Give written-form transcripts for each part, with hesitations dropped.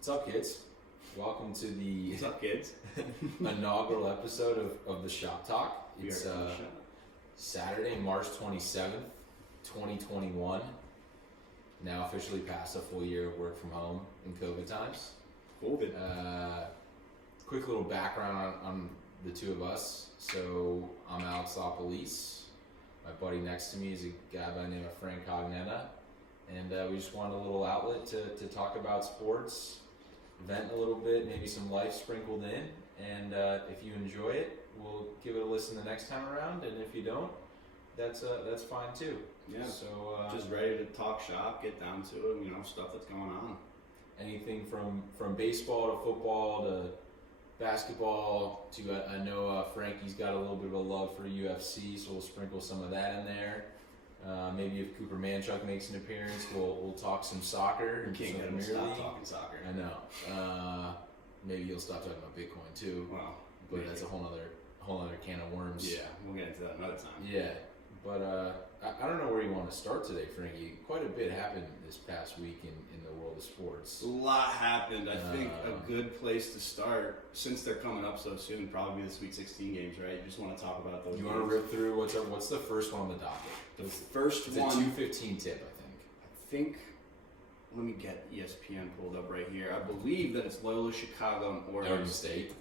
What's up, kids? Welcome to the What's up, kids? inaugural episode of the Shop Talk. We It's are in the shop. Saturday, March 27th, 2021. Now officially past a full year of work from home in COVID times. COVID. Quick little background on the two of us. So I'm Alex LaPolice. My buddy next to me is a guy by the name of Frank Cognetta. And we just wanted a little outlet to talk about sports, vent a little bit, maybe some life sprinkled in. And if you enjoy it, we'll give it a listen the next time around. And if you don't, that's fine too. Yeah. So Just ready to talk shop, get down to it, stuff that's going on. anything from baseball to football to basketball to I know Frankie's got a little bit of a love for UFC, so we'll sprinkle some of that in there. Maybe if Cooper Manchuk makes an appearance, we'll talk some soccer. You can't some get him to Premier stop League. talking soccer. I know. Maybe he'll stop talking about Bitcoin too, Well, but maybe. that's a whole other can of worms. Yeah, we'll get into that another time. Yeah, but I don't know where you want to start today, Frankie. Quite a bit happened this past week in the world of sports. A lot happened. I think a Um, good place to start, since they're coming up so soon, probably the Sweet 16 games, right? You just want to talk about those. You want to games. rip through what's the first one on the docket? The first It's a one? 2:15 tip, I think. Let me get ESPN pulled up right here. I believe that it's Loyola Chicago and I think. Oregon Oregon State.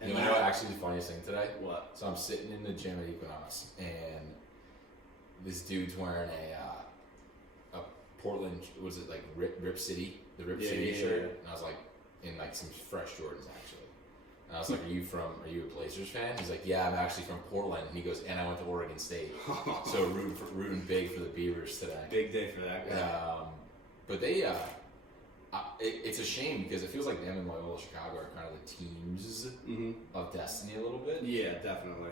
And You know that- actually the funniest thing today? What? So I'm sitting in the gym at Equinox, and this dude's wearing a Portland, was it like Rip City, the Rip Yeah, City yeah, shirt, yeah. and I was like, in like some fresh Jordans actually. And I was like, are you a Blazers fan? He's like, yeah, I'm actually from Portland. And he goes, and I went to Oregon State. So rooting big for the Beavers today. Big day for that guy. But they, it's a shame because it feels like them and Loyola Chicago are kind of the teams Mm-hmm. of destiny a little bit. Yeah, definitely.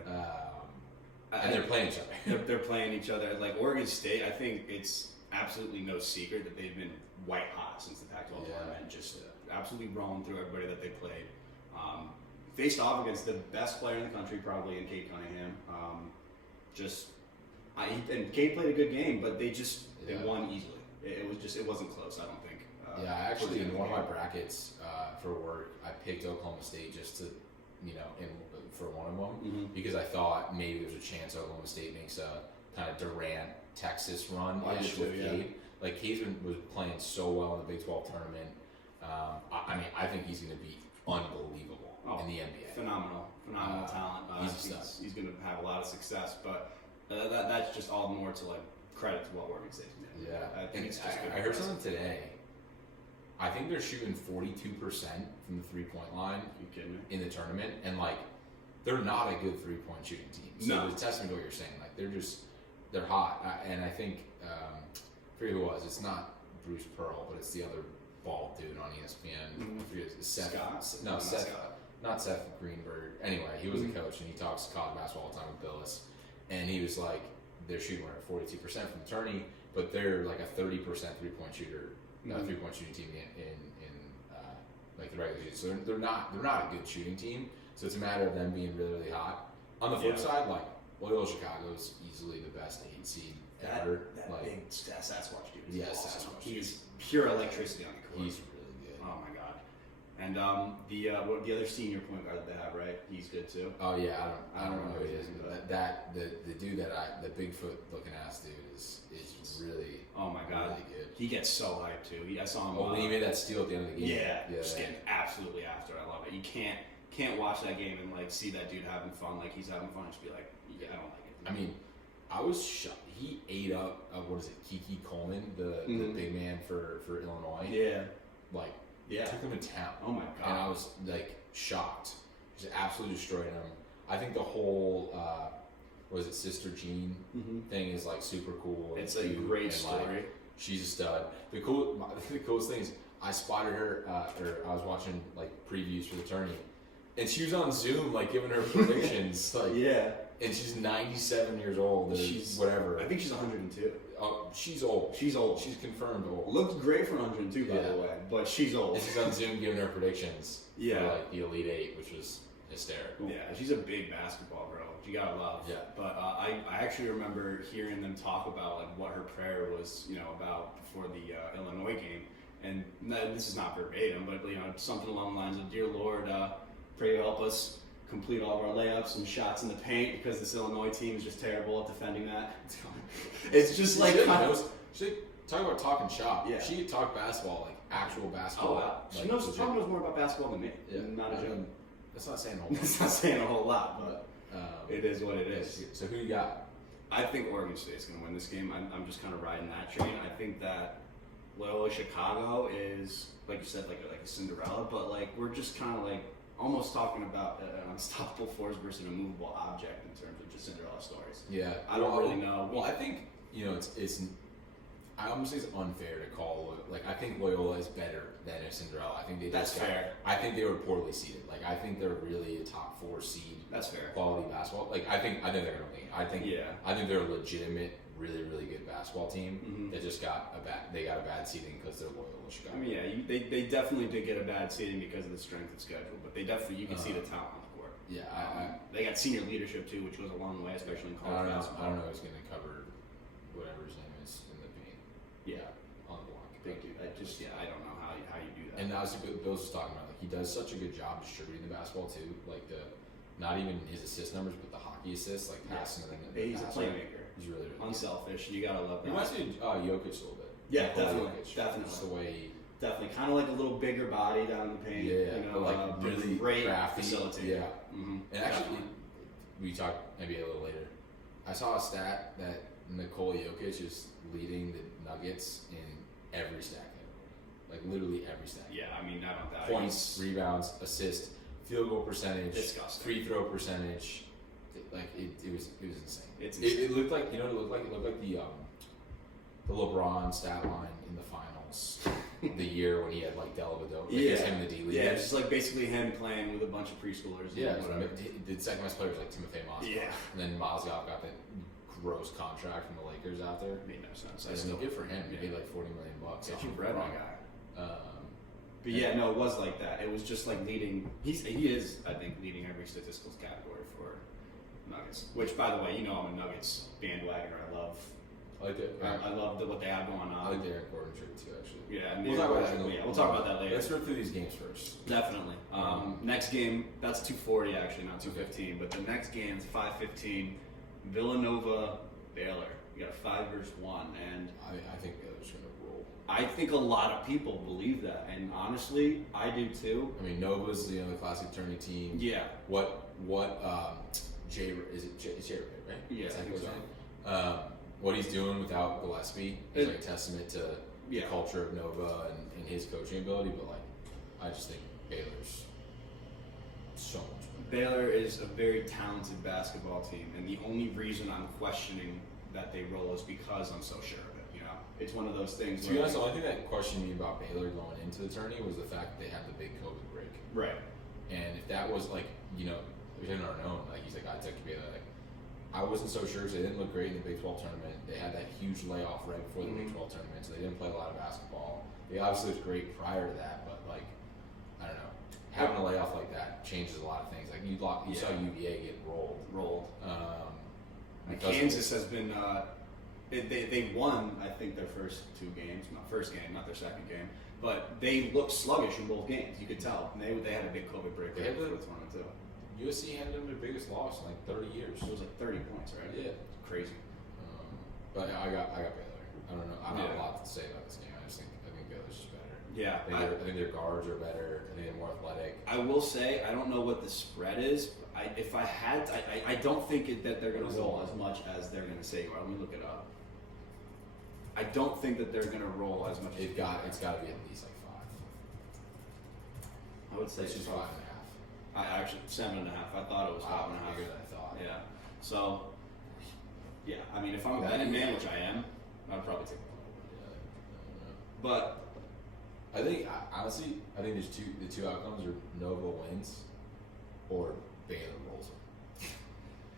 And they're playing each other. They're playing each other. Like Oregon State, I think it's absolutely no secret that they've been white hot since the Pac-12 Yeah. tournament. Just absolutely rolling through everybody that they played. Faced off against the best player in the country, probably in Cade Cunningham. And Cade played a good game, but they Yeah. won easily. It wasn't close. I don't think. Yeah, actually, towards the in end of one the of my game. brackets for work, I picked Oklahoma State just to, for one of them, Mhm. because I thought maybe there's a chance Oklahoma State makes a kind of Durant Texas run I did ish too, with yeah. Cade. Like Cade was playing so well in the Big 12 tournament. I think he's going to be unbelievable in the NBA. Phenomenal talent. He's a stud. He's going to have a lot of success, but that's just all more to like credit to what Oregon State's doing. Yeah, I think and it's just good I heard for us. something today. I think they're shooting 42% from the 3-point line You kidding me? in the tournament, and like they're not a good 3-point shooting team. So No. it's a testament to what you're saying. Like they're hot, and I think I forget who it was. It's not Bruce Pearl, but it's the other bald dude on ESPN. Mhm. I forget, it's Seth. Scott? No, Not Seth. Scott. Not Seth Greenberg. Anyway, he was Mhm. a coach, and he talks college basketball all the time with Billis, and he was like, they're shooting at 42% from the tourney, but they're like a 30% 3-point shooter, Mhm. 3-point shooting team in like the regular season. So they're not a good shooting team. So it's a matter of them being really, really hot. On the flip Yeah. side, like Loyola Chicago's easily the best 8 seed ever. That Like big Sasquatch dude. Yeah, is awesome. Sasquatch. He's pure electricity on the court. he's really good. Oh my god. And the other senior point guard that they have, right? He's good too. Oh yeah, I don't know who he is, his name, but the dude the Bigfoot looking ass dude is really Oh my god. really good. He gets so hyped too. I saw him. Oh, when he made that steal at the end of the game. Yeah, just getting absolutely after it. I love it. You can't watch that game and like see that dude having fun like he's having fun and just be like, yeah, I don't like it. I mean, I was shocked. He ate up what is it, Kiki Coleman, the Mhm. big man for Illinois. Yeah, Like yeah. took him to town. Oh my And I god. was like shocked. Just absolutely destroyed him. I think the whole was it Sister Jean Mm-hmm. thing is like super cool. and It's a cute, great and, story. Like, she's a stud. The coolest thing is I spotted her, or I was watching like previews for the tourney, and she was on Zoom like giving her predictions, like, Yeah, and she's 97 years old, or She's- whatever. I think she's 102. Oh, she's old. She's old. She's confirmed old. Looks great for 102, by Yeah. the way, but she's old. And she's on Zoom giving her predictions Yeah. for like the Elite Eight, which was hysterical. Yeah, she's a big basketball girl. You gotta love. Yeah. But I actually remember hearing them talk about like what her prayer was, about before the Illinois game, and this is not verbatim, but something along the lines of, "Dear Lord, pray you help us complete all of our layups and shots in the paint because this Illinois team is just terrible at defending that." It's just like she talk about talking shop. Yeah. She talk basketball, like actual basketball. Oh wow, she probably knows more about basketball than me. Yeah, Not a joke. That's not saying a whole lot. That's not saying a whole lot, but it is what it is. So who you got? I think Oregon State's going to win this game. I'm just kind of riding that train. I think that Loyola Chicago is, like you said, like a Cinderella, but like we're just kind of like almost talking about an unstoppable force versus an immovable object in terms of just Cinderella stories. Yeah, I don't really know. Well, I think it's. I almost think it's unfair to call I think Loyola is better than a Cinderella. I think they That's fair. I think they were poorly seeded. Like I think they're really a top 4 seed. That's fair. Quality basketball. Like I think they're gonna win. I think they're a legitimate, really, really good basketball team. Mm-hmm. That just got a bad seeding because they're Loyola Chicago. I mean, yeah, they definitely did get a bad seeding because of the strength of schedule, but they definitely you can see the talent on the court. Yeah, they got senior leadership too, which goes a long way, especially in college basketball. I don't know who's gonna cover whatever his name is in the paint. Yeah. On the block. Big dude. I don't know how you do that. And that was Bill was talking about, like he does such a good job distributing the basketball too. Like not even his assist numbers, but the hockey assists, like passing them. He's a playmaker. He's really unselfish. You gotta love that. He reminds me of Jokic a little bit. Yeah, definitely. Definitely. Just the way. Definitely, kind of like a little bigger body down in the paint. Yeah, but like really great crafty. facilitator. Yeah. Mm-hmm. And actually, we talk maybe a little later. I saw a stat that Nikola Jokic is leading the Nuggets in every stat category. Like literally every stat. Yeah, I mean, I don't doubt points, rebounds, assist, field goal percentage, disgusting. Free throw percentage. Like it was insane. It's insane. It looked like it looked like the LeBron stat line in the finals the year when he had like Dellavedova. Like him and the D leaguers. Yeah, it's just like basically him playing with a bunch of preschoolers. Yeah, the second best player was like Timofey Mozgov. Yeah, and then Mozgov got that gross contract from the Lakers out there. Made no sense. I mean, good for him. He paid like $40 million. Yeah, you've read my guy. But yeah, no, it was like that. It was just like leading. He is, I think, leading every statistical category for Nuggets. Which, by the way, I'm a Nuggets bandwagoner. I like it. I love what they have going on. I like the Aaron Gordon trade too, actually. Yeah, we'll talk about that. We'll talk about that later. Let's run through these games first. Definitely. Next game, that's 2:40 actually, not 2:15. But the next game is 5:15. Villanova Baylor. You got a 5 versus 1, and I think Baylor's gonna roll. I think a lot of people believe that, and honestly, I do too. I mean, Nova's the classic tourney team. Yeah. What Jay is it? Jay right? Yeah, I think so. What he's doing without Gillespie is like a testament to the culture of Nova and his coaching ability. But like, I just think Baylor's so much better. Baylor is a very talented basketball team, and the only reason I'm questioning that they roll is because I'm so sure of it. It's one of those things. To be honest, the only thing that questioned me about Baylor going into the tourney was the fact that they had the big COVID break. Right. And if that was like, we didn't know, like he's like, I took Baylor. Like, I wasn't so sure because they didn't look great in the Big 12 tournament. They had that huge layoff right before the Big 12 tournament, so they didn't play a lot of basketball. They obviously was great prior to that, but like, I don't know, having a layoff like that changes a lot of things. Like you saw UVA get rolled. Kansas has been. They won, I think, their first 2 games. Not first game, not their second game. But they looked sluggish in both games. You could tell. And they had a big COVID break right before the tournament too. USC handed them their biggest loss in like 30 years. It was like 30 points, right? Yeah, crazy. But I got Baylor. I don't know. I don't have a lot to say about this game. I think Baylor's just better. Yeah, I think their guards are better. I think they're more athletic. I will say I don't know what the spread is. If I had, I don't think that they're going to roll as much as they're going to say you are. Let me look it up. I don't think that they're going to roll as much. It's got to be at least like 5. I would say it's just 5.5. I actually 7.5. I thought it was 5.5. Bigger than I thought. Yeah. So, yeah. I mean, if I'm a betting man, which I am, I'd probably take the over. But I think honestly, there's the two outcomes are Nova wins, or Baylor rolls them.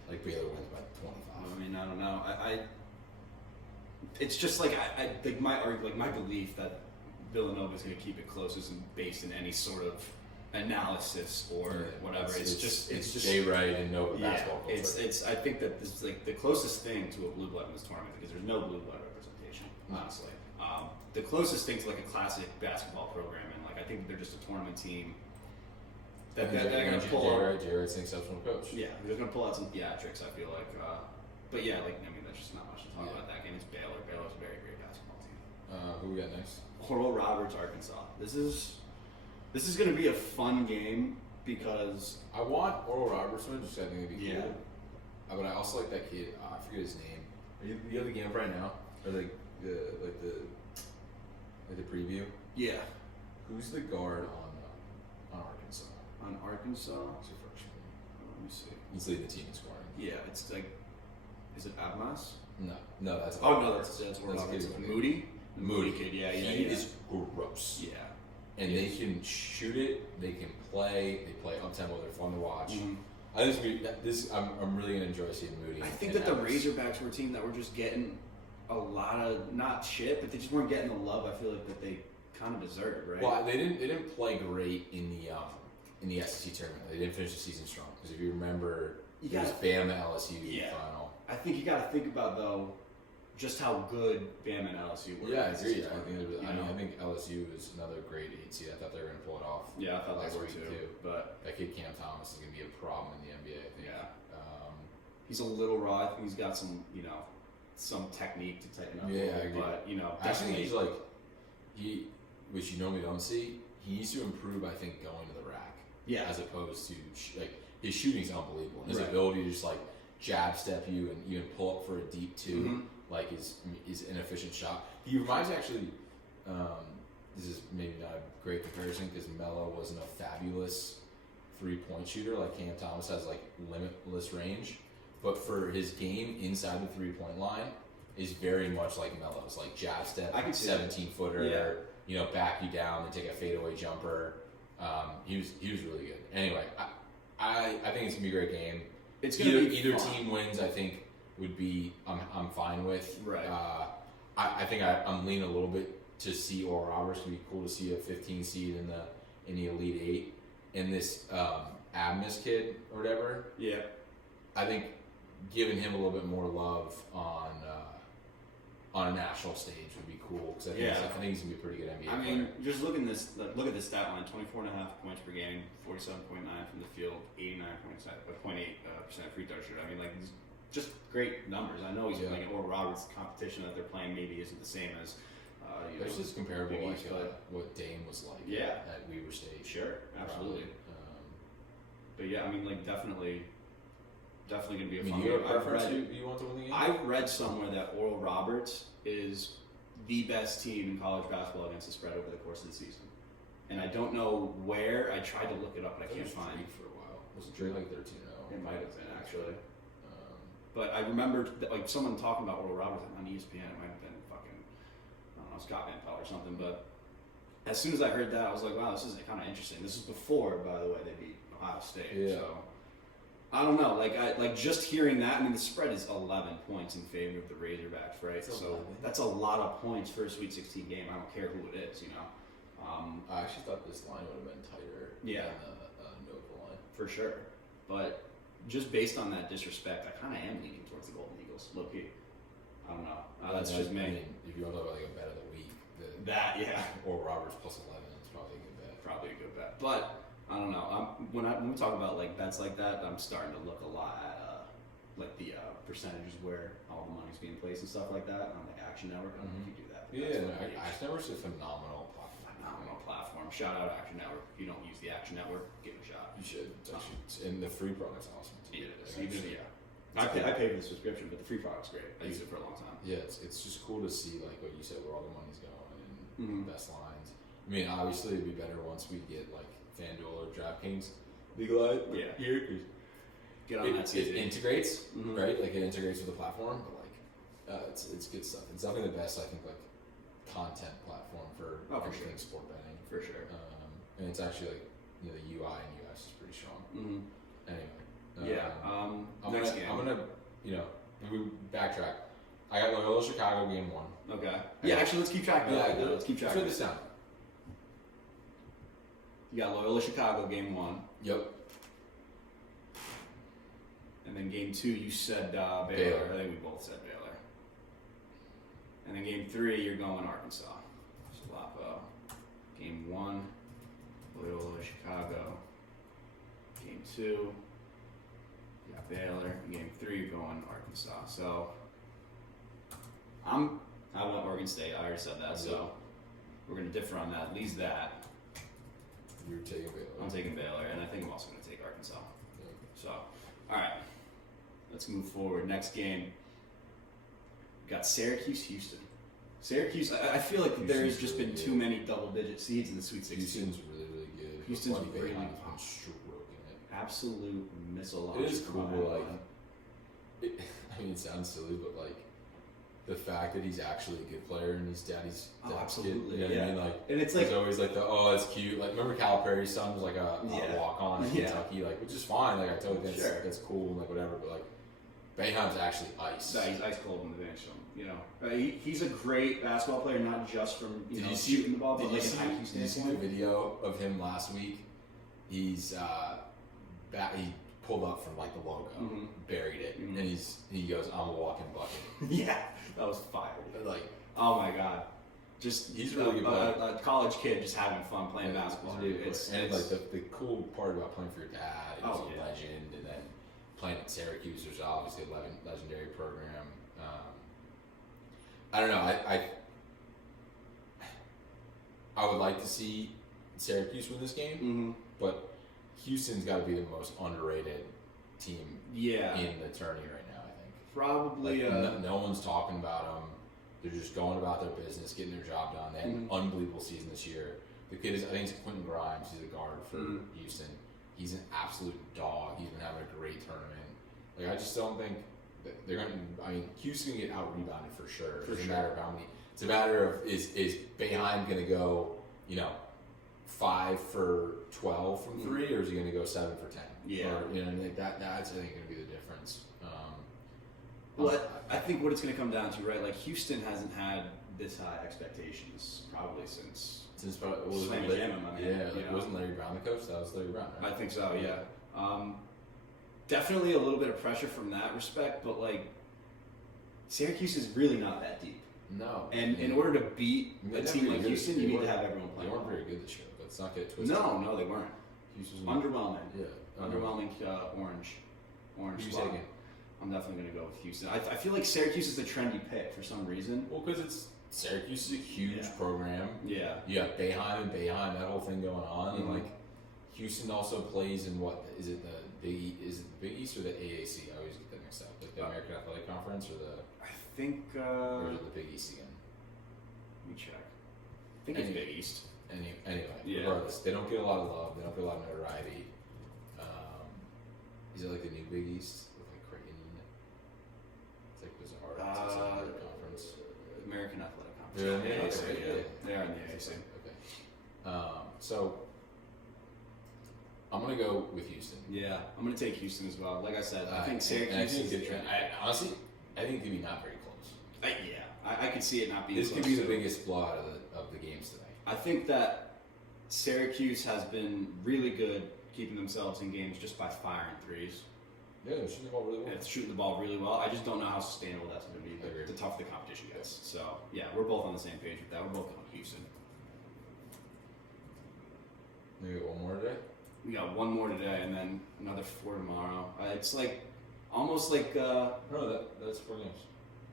Like Baylor wins by 25. I mean, I don't know. It's just like I think my belief that Villanova is going to keep it close isn't based in any sort of analysis or whatever. It's just Jay Wright and Nova basketball culture. It's I think that this is like the closest thing to a blue blood in this tournament because there's no blue blood representation, honestly. the closest thing to like a classic basketball program, and like I think they're just a tournament team that they're going to pull out. Jared's an exceptional coach. Yeah, they're going to pull out some theatrics. I feel like, but yeah, like I mean, there's just not much to talk about that game. It's Baylor. Baylor's a very great basketball team. Who we got next? Oral Roberts, Arkansas. This is going to be a fun game because I want Oral Roberts to win, just 'cause I think it'd be Yeah. cool. But I also like that kid. I forget his name. You have the game up right now, or the preview. yeah, Who's the guard on Arkansas? on Arkansas. He's a freshman. Let me see. He's leading the team in scoring. Yeah, it's like, is it Abmas? No, that's Oh no, that's Oral that's Roberts. kid. Moody. The Moody kid. Yeah, he yeah. is gross. Yeah. And they can shoot it. They can play. They play up tempo. They're fun to watch. Mhm. I think I'm really gonna enjoy seeing Moody. I think and that the Evans. Razorbacks were a team that were just getting a lot of not shit, but they just weren't getting the love. I feel like that they kind of deserved, right? Well, they didn't play great in the SEC tournament. They didn't finish the season strong because if you remember, You it was gotta- Bama LSU Yeah. final. I think you got to think about though, just how good Bama and LSU were. Yeah, I in the agree. SEC I think tournament, you know? I think LSU is another great 8 seed. I thought they were gonna pull it off. Yeah, I thought last they were week, too. But That kid Cam Thomas is gonna be a problem in the NBA. I think. yeah, Um, he's a little raw. I think he's got some, some technique to tighten up. Yeah, a I little, agree. But Actually, definitely. he's like which you normally don't see. He needs to improve. I think going to the rack. Yeah. As opposed to his shooting's unbelievable. And his Right. ability to just like jab step you and even pull up for a deep 2 Mhm. like is an efficient shot. He reminds me actually. This is maybe not a great comparison because Melo wasn't a fabulous 3-point shooter like Cam Thomas has like limitless range, but for his game inside the 3-point line is very much like Melo's, like jab step, I can see that. 17-footer, back you down and take a fadeaway jumper. He was really good. Anyway, I think it's gonna be a great game. It's gonna be either fun. team wins. I think would be I'm fine with. Right. I think I'm leaning a little bit to see Oral Roberts. It'd be cool to see a 15 seed in the Elite 8, and this Abmas kid or whatever. Yeah. I think giving him a little bit more love on a national stage would be cool because I think he's gonna be a pretty good NBA I player. mean, just look at this stat line: 24.5 points per game, 47.9 from the field, 89.8% free throw shooter. I mean, like these just great numbers. I know he's Yeah. playing at Oral Roberts. The competition that they're playing maybe isn't the same as It's just comparable Big like East, but- what Dame was like Yeah. at Weber State. Sure, absolutely. Probably. But yeah, I mean, like definitely gonna be a I mean, fun you game. have a preference who you want to win the game? I've read somewhere that Oral Roberts is the best team in college basketball against the spread over the course of the season. And I don't know where. I tried to look it up, but I can't find Drake it. for a while. Was it Drake like 13-0? It might have been actually. Um, But I remember like someone talking about Oral Roberts on ESPN. It might have been fucking, I don't know, Scott Van Pelt or something. But as soon as I heard that, I was like, wow, this is kind of interesting. This is before, by the way, they beat Ohio State. Yeah. So I don't know. Like just hearing that. I mean, the spread is 11 points in favor of the Razorbacks, right? That's So 11. that's a lot of points for a Sweet 16 game. I don't care who it is, I actually thought this line would have been tighter Yeah. than the Nova line. for sure. But just based on that disrespect, I kind of am leaning towards the Golden Eagles, low key. I don't know. That's just I me. mean, if you want to talk about like a bet of the week, That, yeah. or Roberts plus 11 is probably a good bet. Probably a good bet. But I don't know. When we talk about like bets like that, I'm starting to look a lot at like the percentages where all the money's being placed and stuff like that on like Action Network. I don't know if you do that. but that's Yeah, what I use. Action Network's a phenomenal platform. Phenomenal platform. Shout out Action Network. If you don't use the Action Network, give it a shot. You should. It's actually, and the free product's awesome too. It is. Like, Even, yeah. I pay for the subscription, but the free product's great. I used it for a long time. Yeah, it's just cool to see like what you said, where all the money's going and Mhm. the best lines. I mean, obviously it'd be better once we get like FanDuel or DraftKings legalized. Yeah. Here, 'cause Get on it, that it season. integrates, Mhm. right? Like it integrates with the platform, but like it's good stuff. It's definitely the best, I think, like content platform for Oh, for everything sure. sport betting. For sure. And it's actually like the UI and UX is pretty strong. Mm-hmm. Anyway. Yeah. I'm Next gonna, game. I'm gonna, we backtrack. I got Loyola Chicago game 1. Okay. Yeah, actually, let's keep track of that. Let's keep track Put of this this. down. You got Loyola Chicago game 1, Yep. and then game 2 you said Baylor. Baylor. I think we both said Baylor. And then game 3 you're going Arkansas. Game 1, Loyola Chicago. Game 2, you got Baylor. Game 3, you're going Arkansas. So I went Oregon State. I already said that. So we're gonna differ on that. At least that. You're taking Baylor. I'm taking Baylor, and I think I'm also gonna take Arkansas. Yeah. So, all right, let's move forward. Next game. We got Syracuse, Houston. Syracuse. I feel like there's just been too many double-digit seeds in the Sweet 16. Houston's really, really good. Houston's Buddy really Boeheim's hot. been stroking it. Absolute missile launch. It is cool, from like, Alabama. I mean, it sounds silly, but like the fact that he's actually a good player and he's daddy's kid. Absolutely, You know what yeah. I mean? Like, And it's he's like, always like it's cute. Like, remember Calipari's son was like a Yeah. walk-on in Yeah. Kentucky, like, which is fine. Like, I totally think Sure. that's cool and like whatever. But like, Boeheim's actually ice. he's ice cold on the bench. So, you know, he's a great basketball player, not just from Did know you see- shooting the ball, but Did like you an see, IQ did you see the standpoint. video of him last week? He's he pulled up from like the logo, Mhm. buried it, Mhm. and he goes, "I'm a walking bucket." Yeah, that was fire. Like, Oh my god, just He's a really good player. a college kid just having fun playing yeah, basketball. he's really Dude. good. It's and it's, like the cool part about playing for your dad, he was Oh, a yeah. legend, and then playing at Syracuse, which is obviously a legendary program. I don't know. I would like to see Syracuse win this game, mhm. but Houston's got to be the most underrated team Yeah, in the tourney right now. I think. probably. Like, no one's talking about them. They're just going about their business, getting their job done. They had an unbelievable season this year. The kid is, I think it's Quentin Grimes. He's a guard for Houston. He's an absolute dog. He's been having a great tournament. Like, I just don't think that they're going to. I mean, Houston can get out rebounded for sure. For It's sure. a matter of how many. It's a matter of is Boeheim going to go, 5 for 12 from three, or is he going to go 7 for 10? Yeah. Or, like that's I think going to be the difference. I think what it's going to come down to, right? Like Houston hasn't had this high expectations probably since. Since probably Slam wasn't Jam him, I mean, yeah, you like, know. wasn't Larry Brown the coach? That was Larry Brown, right? I think so. Yeah. Definitely a little bit of pressure from that respect, but like Syracuse is really not that deep. No. And in order to beat I mean, a they're team pretty like good. Houston, They you need to weren't- have everyone They playing. weren't well. very good this year. Let's not get it twisted. No, they weren't. Houston was Underwhelming. Yeah. Underwhelming. Orange. Who you spot. taking? I'm definitely going to go with Houston. I feel like Syracuse is the trendy pick for some reason. Well, because it's Syracuse is a huge Yeah. program. Yeah. You got Boeheim, that whole thing going on, and Mhm. like Houston also plays in what is it the Big East or the AAC? I always get that mixed up. Like the American Athletic Conference or I think. or is it the Big East again? Let me check. I think it's Any- Big East. Anyway, Yeah. regardless, they don't get a lot of love. They don't get a lot of notoriety. Is it like the new Big East with like Creighton? It's like bizarre. It's like some other conference. American Athletic Conference. They're in the Yeah, AAC, okay, yeah. They are in the AAC. Okay. So I'm gonna go with Houston. Yeah, I'm going to take Houston as well. Like I said, I think And I Syracuse think is the trend. honestly, I think it'd be not very close. I could see it not being This could close be the to- biggest blowout of the games tonight. I think that Syracuse has been really good keeping themselves in games just by firing threes. Yeah, they're shooting the ball really well. It's shooting the ball really well. I just don't know how sustainable that's going to be. Agreed. The tougher the competition gets. So yeah, we're both on the same page with that. We're both going Houston. Maybe one more today. We got one more today, and then another 4 tomorrow. It's like almost like No, that's 4 games.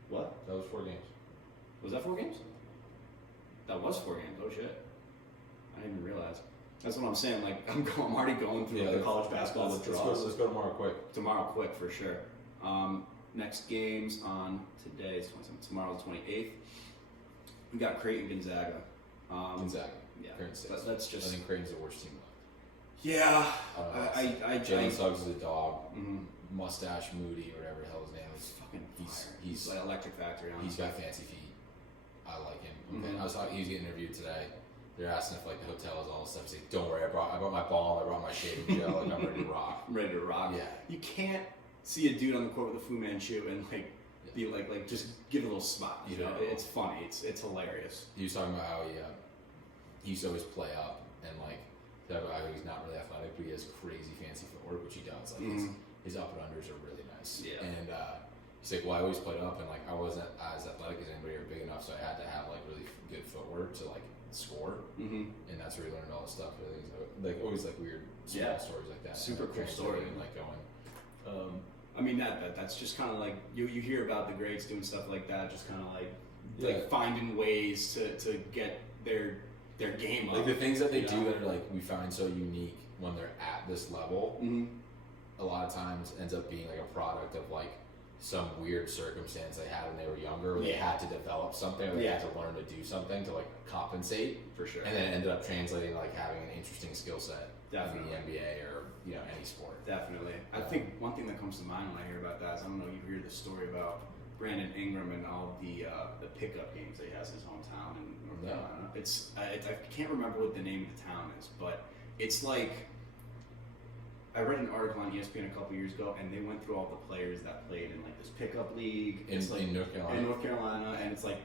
what? That was 4 games. Was that 4 games? That was 4 games. Oh shit! I didn't even realize. That's what I'm saying. Like I'm already going through the college basketball withdrawals. Let's go tomorrow quick. Tomorrow, quick for sure. Next games on today's 27th. Tomorrow's 28th. We got Creighton, Gonzaga. Gonzaga. Yeah, Creighton State. that's just. I think Creighton's the worst team left. Yeah, I Jalen Suggs is a dog. mhm. Mustache Moody, whatever the hell his name is. Fucking He's- fire. he's- like Electric Factory on. He's got fancy feet. I like him. Okay. Mhm. I was talking. He was getting interviewed today. They're asking if like the hotel is all this stuff. He's like, "Don't worry, I brought my balm. I brought my shaving gel. Like I'm ready to rock." ready to rock. Yeah. You can't see a dude on the court with a Fu Manchu and like be like just give a little smile. You know, Yeah. it's funny. It's hilarious. He was talking about how he used to always play up and like talk about how he's not really athletic, but he has crazy fancy footwork, which he does. Like his up and unders are really nice. Yeah. And he's like, well, I always played up, and like I wasn't as athletic as anybody or big enough, so I had to have like really good footwork to like score, Mm-hmm. and that's where we learned all this stuff. I think like always like weird small stories like that. Super cool translating story. and like going. I mean that's just kind of like you hear about the greats doing stuff like that, just kind of like finding ways to get their game up. Like the things that they do that are like we find so unique when they're at this level. Mm-hmm. A lot of times ends up being like a product of like some weird circumstance they had when they were younger, or they had to develop something, or they had to learn to do something to like compensate For sure. and then it ended up translating to like having an interesting skill set Definitely. in the NBA or any sport. Definitely. I think one thing that comes to mind when I hear about that is I don't know, you hear the story about Brandon Ingram and all the pickup games that he has in his hometown in North Carolina. It's I can't remember what the name of the town is, but it's like I read an article on ESPN a couple years ago, and they went through all the players that played in like this pickup league In North Carolina. in North Carolina, and it's like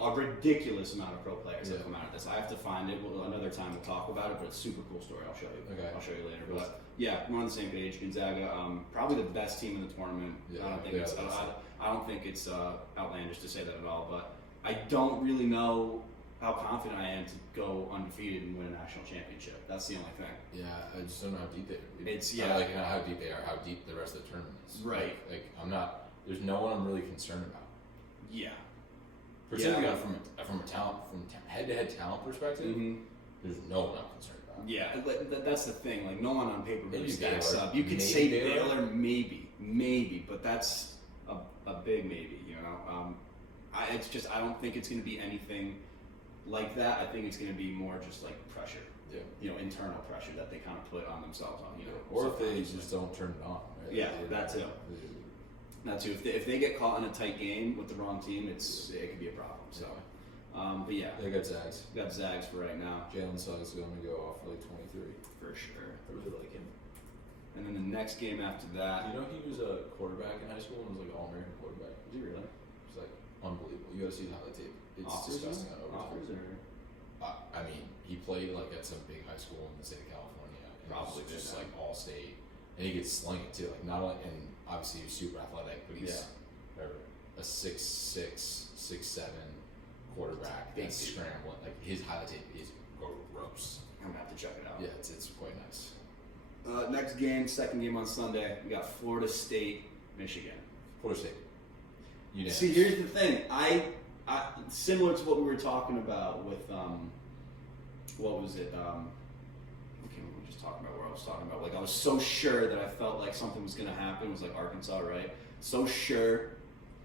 a ridiculous amount of pro players that come out of this. I have to find it another time to talk about it, but it's a super cool story. I'll show you. Okay. I'll show you later. But yeah, we're on the same page. Gonzaga, probably the best team in the tournament. Yeah, I don't think yeah, it's that's I don't think it's outlandish to say that at all. But I don't really know how confident I am to go undefeated and win a national championship. That's the only thing. Yeah, I just don't know how deep they are. It's I like how deep they are, how deep the rest of the tournament is. Right. Like I'm not. There's no one I'm really concerned about. Yeah. Particularly from a talent, from head-to-head talent perspective, Mm-hmm. there's no one I'm concerned about. Yeah, that's the thing. Like no one on paper really Maybe stacks Baylor. up. You could Maybe say Baylor. Baylor, maybe, but that's a big maybe. You know, it's just I don't think it's going to be anything like that. I think it's going to be more just like pressure. Yeah. You know, internal pressure that they kind of put on themselves. You know, Or if they subconsciously. just don't turn it on. Right? Yeah, that too. That too. If they get caught in a tight game with the wrong team, it could be a problem. So, but yeah, They got Zags. got Zags for right now Jalen Suggs is going to go off for like 23. for sure. I really like him. And then the next game after that, You know he was a quarterback in high school and was like an all-American quarterback. was he really? It's like unbelievable. You got to see the highlight tape. It's Offers disgusting or- on overtime. offers or I mean, he played like at some big high school in the state of California. And Probably it was just did like all state, and he could sling it too. Like not only, and obviously he's super athletic, but he's a 6'6", 6'7" quarterback Big that's dude. scrambling. Like his highlight tape is gross. I'm gonna have to check it out. Yeah, it's quite nice. Next game, second game on Sunday, we got Florida State, Michigan. Florida State. Unanimous. See, here's the thing. I similar to what we were talking about with what was it? Okay, we were just talking about where I was talking about. Like I was so sure that I felt like something was gonna happen. It was like Arkansas, right? So sure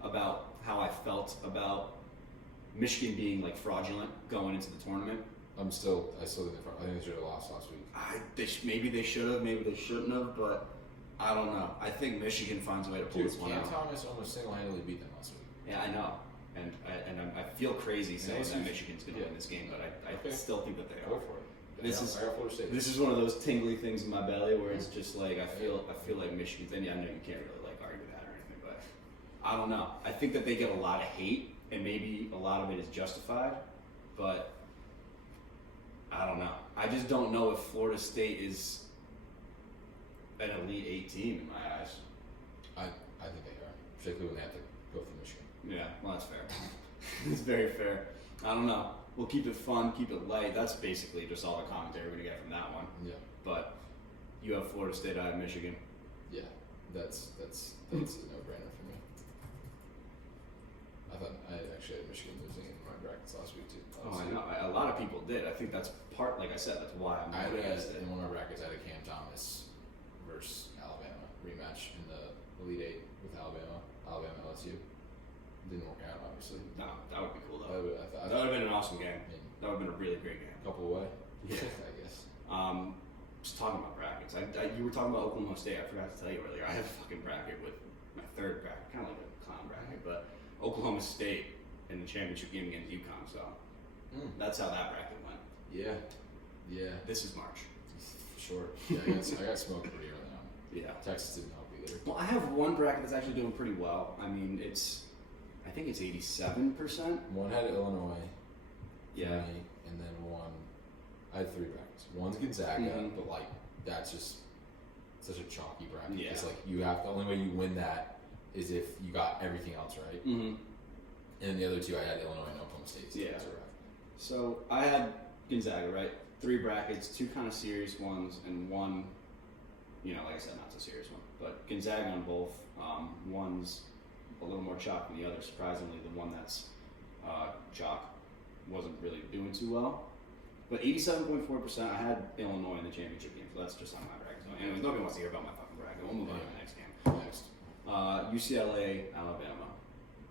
about how I felt about Michigan being like fraudulent going into the tournament. I still think they should have lost last week. Maybe they should have, maybe they shouldn't have, but I don't know. I think Michigan finds a way to pull Dude, this one Cam out. Thomas almost single-handedly beat them last week. Yeah, I know, and I feel crazy saying this that is- Michigan's going to yeah. win this game, but I Okay. still think that they Go are. for it. This I got Florida State. This is one of those tingly things in my belly where it's just like I feel like Michigan's. And yeah, I know you can't really like argue that or anything, but I don't know. I think that they get a lot of hate, and maybe a lot of it is justified, but I don't know. I just don't know if Florida State is an Elite Eight team in my eyes. I think they are, particularly when they have to go for Michigan. Yeah, well, that's fair. It's very fair. I don't know. We'll keep it fun, keep it light. That's basically just all the commentary we're gonna get from that one. Yeah, But you have Florida State, I have Michigan. yeah, that's a no-brainer for me. I actually had Michigan losing in my brackets last week too. Oh, I know. A lot of people did. I think that's part. Like I said, that's why I'm I had against it. in one of my brackets. I had a Cam Thomas versus Alabama rematch in the Elite Eight with Alabama. Alabama LSU didn't work out, obviously. No, that would be cool I though. That would have been an awesome game. I mean, That would have been a really great game. a couple away. Yeah. I guess. Just talking about brackets. You were talking about Oklahoma State. I forgot to tell you earlier. I have a fucking bracket with my third bracket, kind of like a clown bracket, but Oklahoma State in the championship game against UConn. So that's how that bracket went. Yeah. Yeah. This is March. Sure. Yeah, I got smoked pretty early on. Yeah. Texas didn't help either. Well, I have one bracket that's actually doing pretty well. I mean, I think it's 87%. One had Illinois. Yeah. for me, and then one. I had three brackets. One's Gonzaga, Mhm. but like that's just such a chalky bracket. Yeah. It's like you have the only way you win that is if you got everything else right. Mm-hmm. And then the other two, I had Illinois and Oklahoma State. So Yeah. those are rough. So I had Gonzaga, right? 3 brackets, 2 kind of serious ones, and 1, like I said, not so serious one. But Gonzaga on both. One's a little more chalk than the other. Surprisingly, the one that's chalk wasn't really doing too well. But 87.4%, I had Illinois in the championship game, so that's just on my bracket. So anyways, nobody wants to hear about my fucking bracket. We'll move on to the next game. Next. UCLA, Alabama.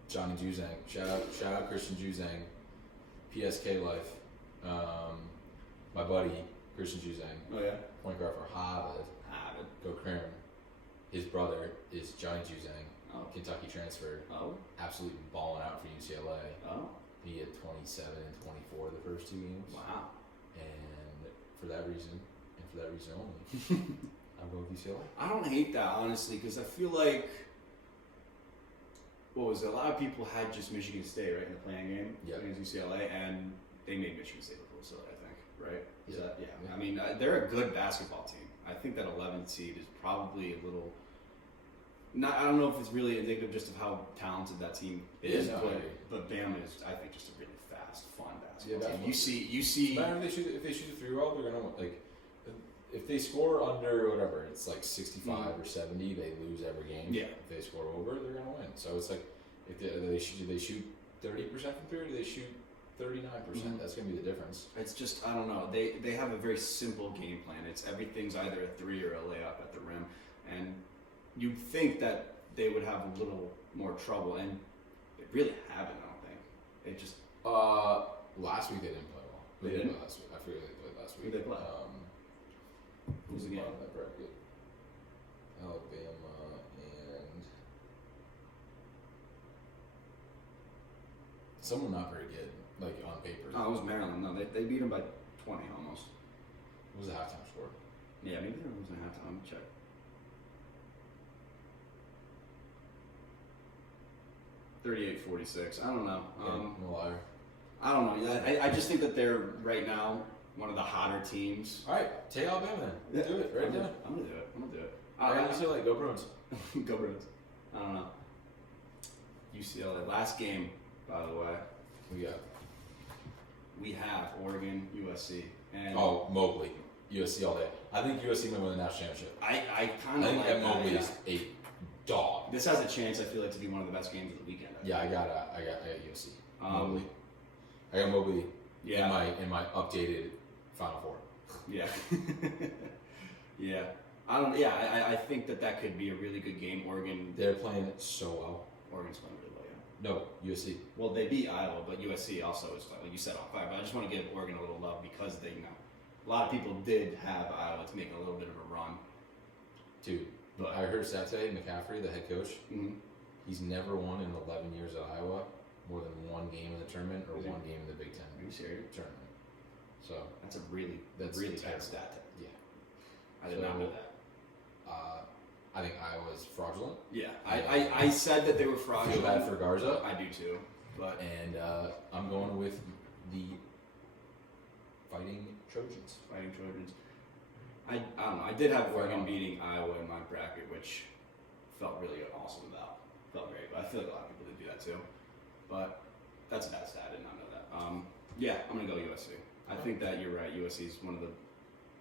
Johnny Juzang. Shout out Christian Juzang. PSK life. My buddy, Christian Juzang. Oh, yeah? Point guard for Harvard. Go Crim. His brother is Johnny Juzang. Oh. Kentucky transfer. Oh? Absolutely balling out for UCLA. Oh? He had 27 and 24 the first 2 games. Wow. And for that reason, and for that reason only, I'm going with UCLA. I don't hate that, honestly, because I feel like, what was it? A lot of people had just Michigan State, right, in the playing game against UCLA, and they made Michigan State look a little silly, I think, right? Yeah. I mean, they're a good basketball team. I think that 11th seed is probably a little. I don't know if it's really indicative just of how talented that team is, but Bama is, I think, just a really fast, fun basketball team. You see. No matter if they shoot the 3 well, they're gonna if they score under whatever, it's like 65 or 70, they lose every game. Yeah. If they score over, they're gonna win. So it's like if they shoot 30% from 3, or do they shoot 39%? That's gonna be the difference. It's just, I don't know. They have a very simple game plan. It's everything's either a 3 or a layup at the rim, and you'd think that they would have a little more trouble, and they really haven't. I don't think they just. Last week they didn't play well. They didn't play last week. I forget who they played last week. Who they play? Who's the game? That bracket? Alabama and someone not very good, like on paper. Oh, it was Maryland. No, they beat them by 20 almost. What was the halftime score? Yeah, maybe there wasn't a halftime. Let me check. $38-46. I don't know. I'm a liar. I don't know. I just think that they're right now one of the hotter teams. All right, take Alabama then. Do it right now. I'm gonna do it. All right, UCLA, go Bruins. Go Bruins. I don't know. UCLA. Last game, by the way. We have Oregon, USC, and Mobley, USC all day. I think USC might win the national championship. I kind of like that Mobley is a dog. This has a chance, I feel like, to be one of the best games of the weekend. I got USC. Mobley. I got Mobley. Yeah. In my updated Final Four. Yeah. Yeah. I think that could be a really good game. Oregon. They're playing so well. Oregon's playing really well. No, USC. Well, they beat Iowa, but USC also is, like you said, on fire. But I just want to give Oregon a little love because they, a lot of people did have Iowa to make a little bit of a run. Dude, but I heard Sate McCaffrey, the head coach, he's never won in 11 years at Iowa more than 1 game in the tournament or 1 game in the Big Ten. Are you serious? Tournament. So that's a really bad stat. Yeah, I did not know that. I think Iowa's fraudulent. Yeah, I said that they were fraudulent. Feel bad for Garza. I do too, but I'm going with the Fighting Trojans. I don't know. I did have Oregon beating Iowa in my bracket, which felt really awesome about. Felt great, but I feel like a lot of people did do that too. But that's a bad stat. I did not know that. I'm gonna go USC. I think that you're right. USC is one of the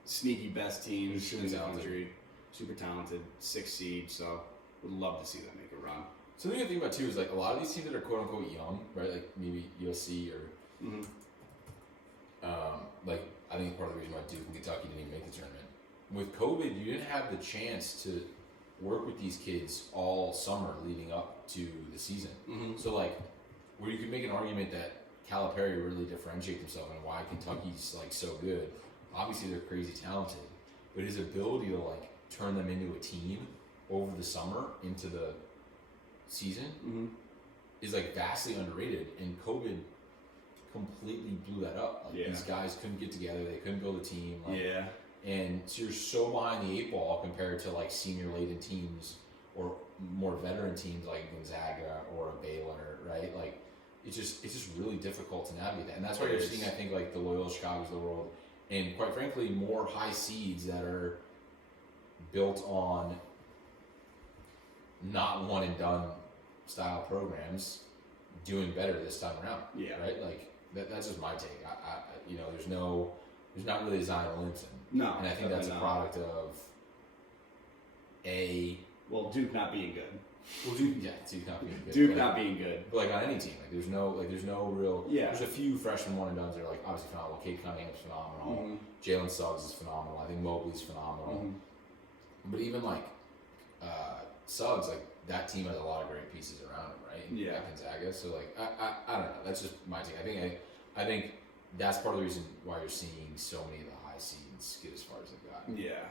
sneaky best teams in the country. Super talented, 6th seed. So would love to see them make a run. Something to think about too is like a lot of these teams that are quote unquote young, right? Like maybe USC or like I think part of the reason why Duke and Kentucky didn't even make the tournament. With COVID, you didn't have the chance to work with these kids all summer leading up to the season. So like, where you could make an argument that Calipari really differentiate himself and why Kentucky's like so good. Obviously, they're crazy talented, but his ability to like turn them into a team over the summer into the season is like vastly underrated. And COVID completely blew that up. Like these guys couldn't get together, they couldn't build a team. Like, and so you're so behind the 8 ball compared to like senior laden teams or more veteran teams like Gonzaga or a Baylor, right? Like it's just really difficult to navigate that. And that's why you're seeing, I think, like the Loyola Chicago's of the world, and quite frankly, more high seeds that are built on not one and done style programs doing better this time around. Right? Like that's just my take. There's not really a Zion Williamson, No, and I think that's a definitely not. product of Well, Duke not being good. Duke not being good. Duke but, not being good. but like on any team, there's no real. Yeah. There's a few freshman one and dones that are like obviously phenomenal. Cade Cunningham's phenomenal. Mhm. Jalen Suggs is phenomenal. I think Mobley's phenomenal. Mhm. But even like Suggs, like that team has a lot of great pieces around him, right? Yeah. At Gonzaga. So like I don't know. That's just my take. I think that's part of the reason why you're seeing so many of the high seeds get as far as they've gotten. Yeah,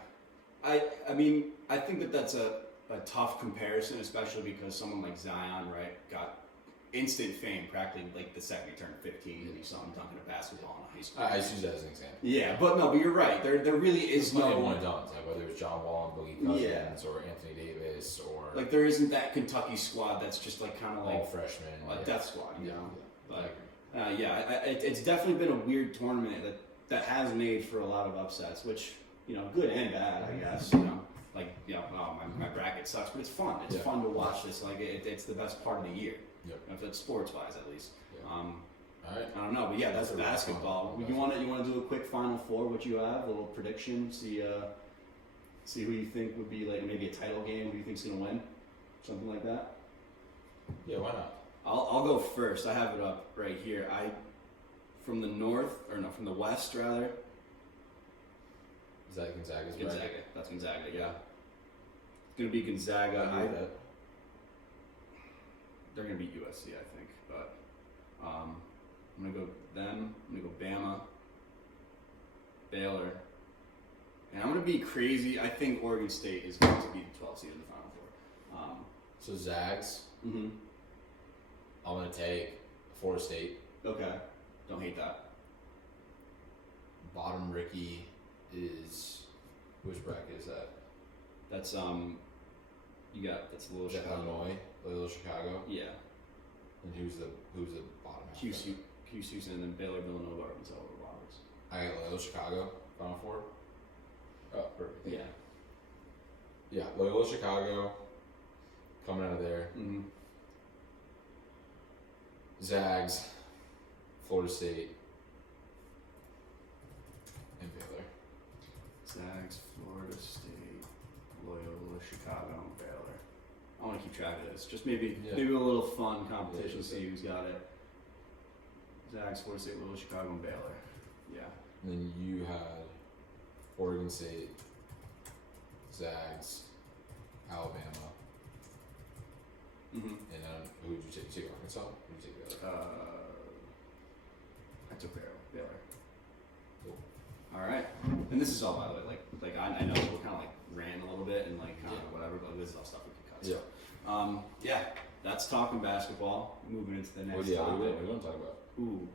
I mean, I think that that's a tough comparison, especially because someone like Zion, right, got instant fame practically like the second he turned 15, and you saw him dunking a basketball in high school. I just use that as an example. Yeah, but you're right. There really is There's plenty of no one and dones, like whether it's John Wall and Boogie Cousins Yeah. or Anthony Davis or like there isn't that Kentucky squad that's just like kind of all like freshmen. a death squad, you know. I agree. But it's definitely been a weird tournament that has made for a lot of upsets, which good and bad, I guess. My bracket sucks, but it's fun. It's Yeah. fun to watch this. Like it's the best part of the year. Yep. If that's sports wise, at least. Yeah. Um, All right. I don't know, but yeah, that's That's a really basketball. fun- You want to do a quick Final Four? What you have? A little prediction. See who you think would be like maybe a title game. Who you think's gonna win? Something like that. Yeah, why not? I'll go first. I have it up right here. From the west rather. Is that Gonzaga's Gonzaga. bracket? That's Gonzaga. Yeah. It's gonna be Gonzaga. I agree with that. They're gonna beat USC, I think. But I'm gonna go them. I'm gonna go Bama, Baylor, and I'm gonna be crazy. I think Oregon State is going to be the 12th seed in the Final Four. So Zags, Mm-hmm. I'm gonna take Florida State. Okay. Don't hate that. Bottom Ricky is which bracket is that? That's that's Little Is that Chicago. Illinois, Little Chicago, Yeah. and who's the bottom half? QC, Houston, and then Baylor, Villanova, Arkansas, or Roberts. I got Loyola Chicago, Final Four. Oh, perfect. Yeah. Yeah, Loyola Chicago, coming out of there. Mm-hmm. Zags, Florida State, and Baylor. Zags, Florida State, Loyola, Chicago, and Baylor. I want to keep track of this. Just maybe a little fun competition. Yeah. See who's got it. Zags, Florida State, Loyola, Chicago, and Baylor. Yeah. And then you had Oregon State, Zags, Alabama, Mm-hmm. and then who did you take? You take Arkansas? Who did you take Baylor? I took Baylor. Cool. All right. And this is all, by the way, like I know we're kind of like ran a little bit and like kind of whatever, but this is all stuff we can cut. So. Yeah. That's talking basketball. Moving into the next What do you topic. want to talk about? Ooh,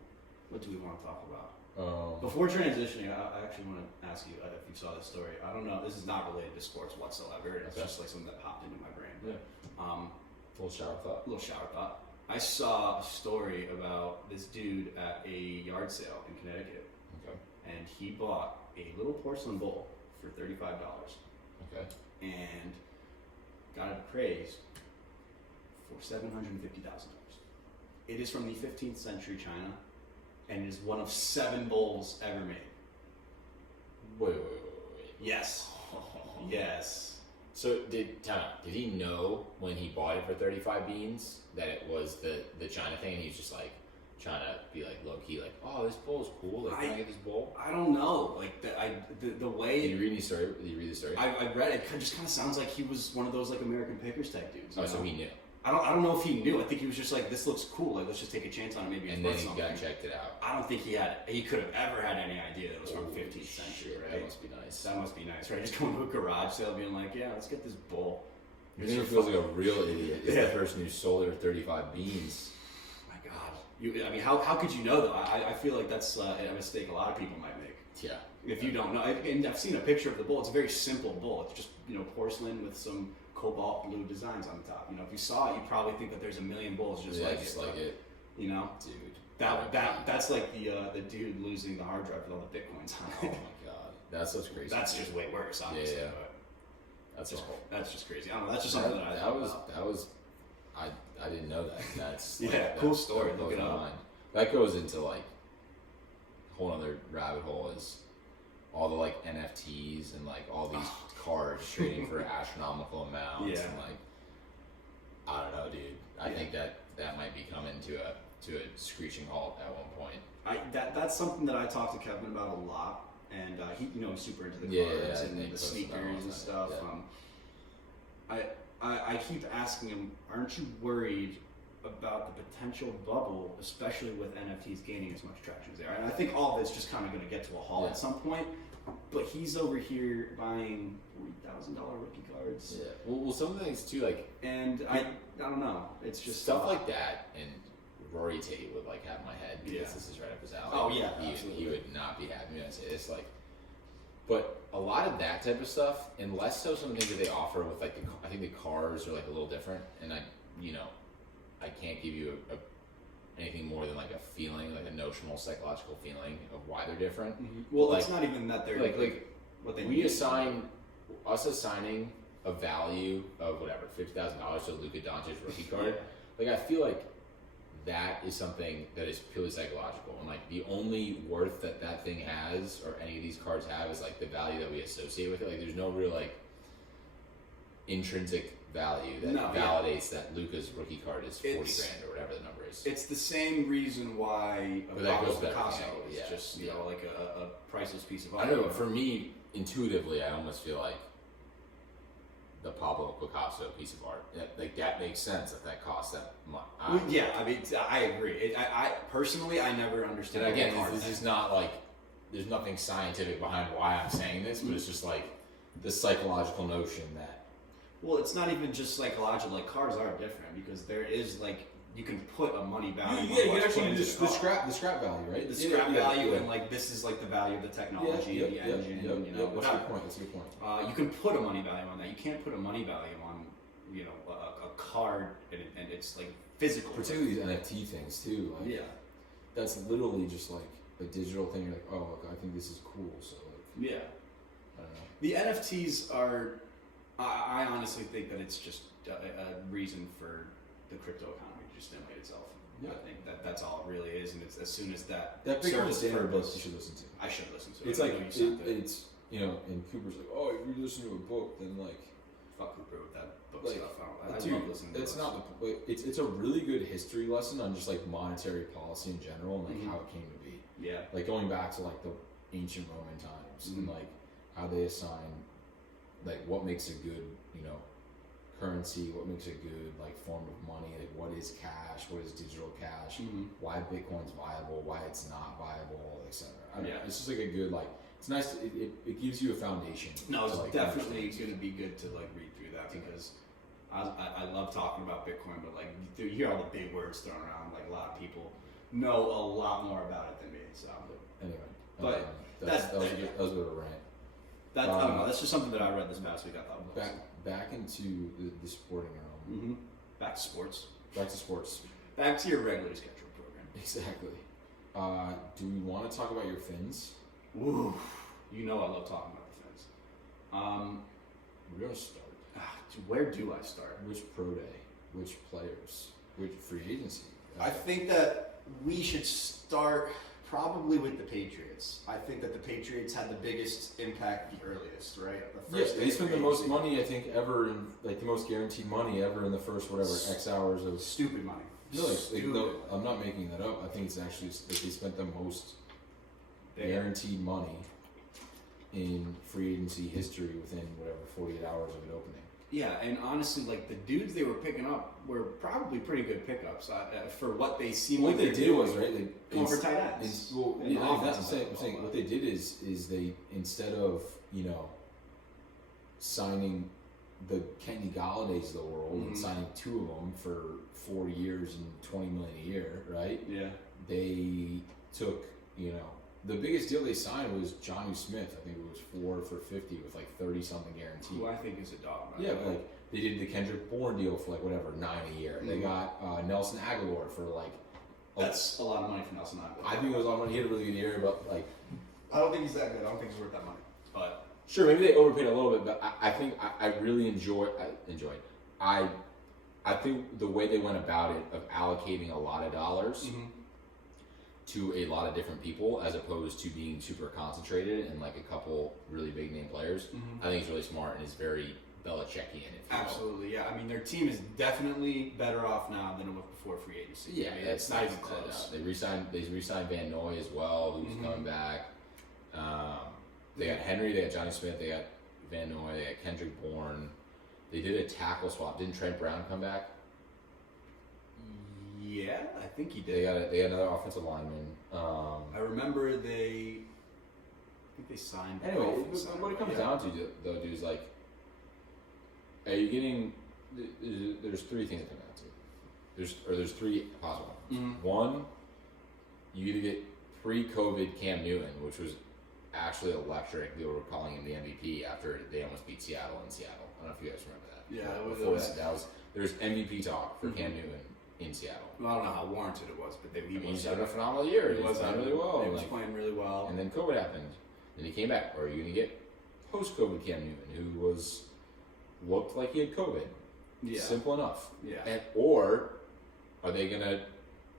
what do we want to talk about? Um, Before transitioning, I actually want to ask you if you saw this story. I don't know. This is not related to sports whatsoever. It's Okay. just like something that popped into my brain. Yeah. Full shower thought. Little shower thought. I saw a story about this dude at a yard sale in Connecticut, Okay. and he bought a little porcelain bowl for $35, Okay. and got it appraised for $750,000. It is from the 15th century China, and it is one of 7 bowls ever made. Wait. Yes. Yes. So did he know when he bought it for 35 beans that it was the China thing, and he's just like trying to be like low key, like, oh, this bowl's cool, like, can I get this bowl? I don't know. Like the way Did you read the story? I read it, just kind of sounds like he was one of those like American Pickers type dudes. you Oh, so know? he knew, I don't know if he knew. I think he was just like, this looks cool. Like, let's just take a chance on it. Maybe it's and then worth he something. got checked it out. I don't think he could have ever had any idea that it was from Holy 15th century, shit, right? That must be nice. That must be nice, right? Just going to a garage sale, being like, yeah, let's get this bowl. You think he feels like a real idiot is Yeah. the person who sold it for 35 beans. My God, I mean, how could you know though? I feel like that's a mistake a lot of people might make. Yeah. If you don't know, and I've seen a picture of the bowl. It's a very simple bowl. It's just porcelain with some cobalt blue designs on the top. If you saw it, you'd probably think that there's a million bowls just like it. Dude. That's like the dude losing the hard drive with all the bitcoins on Oh it. my god. That's what's crazy. That's just way worse, obviously. Yeah. But That's awful. that's just crazy. I don't know. That's just something that I thought about. That was I didn't know that. That's Yeah, like, cool that story. blows Look it my up. mind. That goes into like whole other rabbit hole is all the like NFTs and like all these cards trading for astronomical amounts Yeah. and like I don't know, dude. I think that might be coming to a screeching halt at one point. That's something that I talk to Kevin about a lot, and he, he's super into the Yeah, cards I and think the most of them sneakers all and the stuff. time, I keep asking him, aren't you worried about the potential bubble, especially with NFTs gaining as much traction as they are? And I think all of it's just kind of going to get to a halt at some point. But he's over here buying $40,000 rookie cards. Yeah. Well, some of the things too, like, And I don't know. It's just stuff like that, and Rory Tate would like have my head because this is right up his alley. Oh, yeah, he absolutely. would not be happy when I say this. Like, but a lot of that type of stuff, and less so some things that they offer with like I think the cars are like a little different, and I can't give you anything more than like a feeling, like a notional psychological feeling of why they're different. Well, Like- it's not even that they're Like what they we need. assigning a value of whatever $50,000 to a Luka Doncic rookie card. Like I feel like that is something that is purely psychological, and like the only worth that thing has, or any of these cards have, is like the value that we associate with it. Like there's no real like intrinsic value that validates that Luka's rookie card is 40 grand or whatever the number is. It's the same reason why But that Pablo goes back, Picasso yeah, is just yeah. like a priceless piece of I art. don't know. For me, intuitively, I almost feel like the Pablo Picasso piece of art, like that makes sense if that costs that much. Yeah, I mean, I agree. I personally, I never understood. And again, the art this thing. is not like there's nothing scientific behind why I'm saying this, but it's just like the psychological notion that Well, it's not even just psychological. Like cars are different because there is like you can put a money value. Yeah, on you what's actually put do into the car. scrap value, right? The scrap value, yeah. and like this is like the value of the technology, and the engine. Yep, you know, that's a whatever. good point. That's a good point. You can put a money value on that. You can't put a money value on, a card, and it's like physical. Particularly these NFT things too. Like, Yeah. that's literally just like a digital thing. You're like, oh, look, I think this is cool. So like, Yeah. I don't know. The NFTs are. I honestly think that it's just a reason for the crypto economy to just stimulate itself. Yeah. I think that's all it really is, and it's as soon as that That Bitcoin serves Standard book purpose, you should listen to. I should listen to it. It's I like know you sent it. it's and Cooper's like, oh, if you listen to a book, then like. Fuck Cooper with that book Like, stuff. I Dude, love listening to it's books. not the it's a really good history lesson on just like monetary policy in general and like Mhm. how it came to be. Yeah. Like going back to like the ancient Roman times and Mhm. like how they assign like what makes a good currency, what makes a good like form of money, like what is cash, what is digital cash, Mhm. why Bitcoin's viable, why it's not viable, etc. I don't know, Yeah. it's just like a good like it's nice. It gives you a foundation. No, it's to, like, definitely understand. going to be good to like read through that because I love talking about Bitcoin, but like you hear all the big words thrown around. Like a lot of people know a lot more about it than me. So Anyway, But that was a bit of a rant. I don't know. That's just something that I read this past week. I thought was Back into the sporting realm. Back to sports. Back to sports. Back to your regularly scheduled program. Exactly. Do we want to talk about your fins? Ooh, you know I love talking about the Fins. We're gonna start. Where do I start? Which pro day? Which players? Which free agency? I think that we should start probably with the Patriots. I think that the Patriots had the biggest impact the earliest, right? The Yeah, first they day spent free the most agency. money I think ever in like the most guaranteed money ever in the first whatever X hours of. Stupid money. No, Stupid. no, I'm not making that up. I think it's actually like they spent the most guaranteed money in free agency history within whatever 48 hours of it opening. Yeah, and honestly, like the dudes they were picking up were probably pretty good pickups for what they seem What like they they're did doing. was right. Going for tight ends. Well, And yeah, offensive I'm saying all what that. they did is they instead of signing the Kenny Galladay's of the world and Mhm. signing two of them for 4 years and $20 million a year, right? Yeah. They took the biggest deal they signed was Jonnu Smith. I think it was 4 for $50 with like 30 something guaranteed. Who I think is a dog. by Yeah, the but way. like they did the Kendrick Bourne deal for like whatever 9 a year. They Mhm. got Nelson Aguilar for like. That's a lot of money for Nelson Aguilar. I think it was a lot of money. He had a really good year, but like. I don't think he's that good. I don't think he's worth that money. But Sure, maybe they overpaid a little bit, but I think I really enjoyed. I think the way they went about it of allocating a lot of dollars to a lot of different people as opposed to being super concentrated in like a couple really big name players. I think it's really smart and is very Belichickian. If you will. Absolutely, yeah. I mean, their team is definitely better off now than it was before free agency. Yeah, I mean, it's it's not even close. They re-signed Van Noy as well, who's coming back. They got Henry, they got Johnny Smith, they got Van Noy, they got Kendrick Bourne. They did a tackle swap. Didn't Trent Brown come back? Yeah, I think he They did. got another offensive lineman. I remember I think they signed. Anyway, both. what it comes down to, though, dude, is like, are you getting? There's three things it comes down to. There's three possible outcomes. One, you either get pre-COVID Cam Newton, which was actually electric. They were calling him the MVP after they almost beat Seattle in Seattle. I don't know if you guys remember that. Yeah, Before that was there was MVP talk for Cam Newton in Seattle. Well, I don't know how warranted it was, but He's having a phenomenal year. He was playing really well. He was playing really well. And then COVID happened. Then he came back. Or are you going to get post-COVID Cam Newton, who looked like he had COVID? Yeah. Simple enough. Yeah. Or are they going to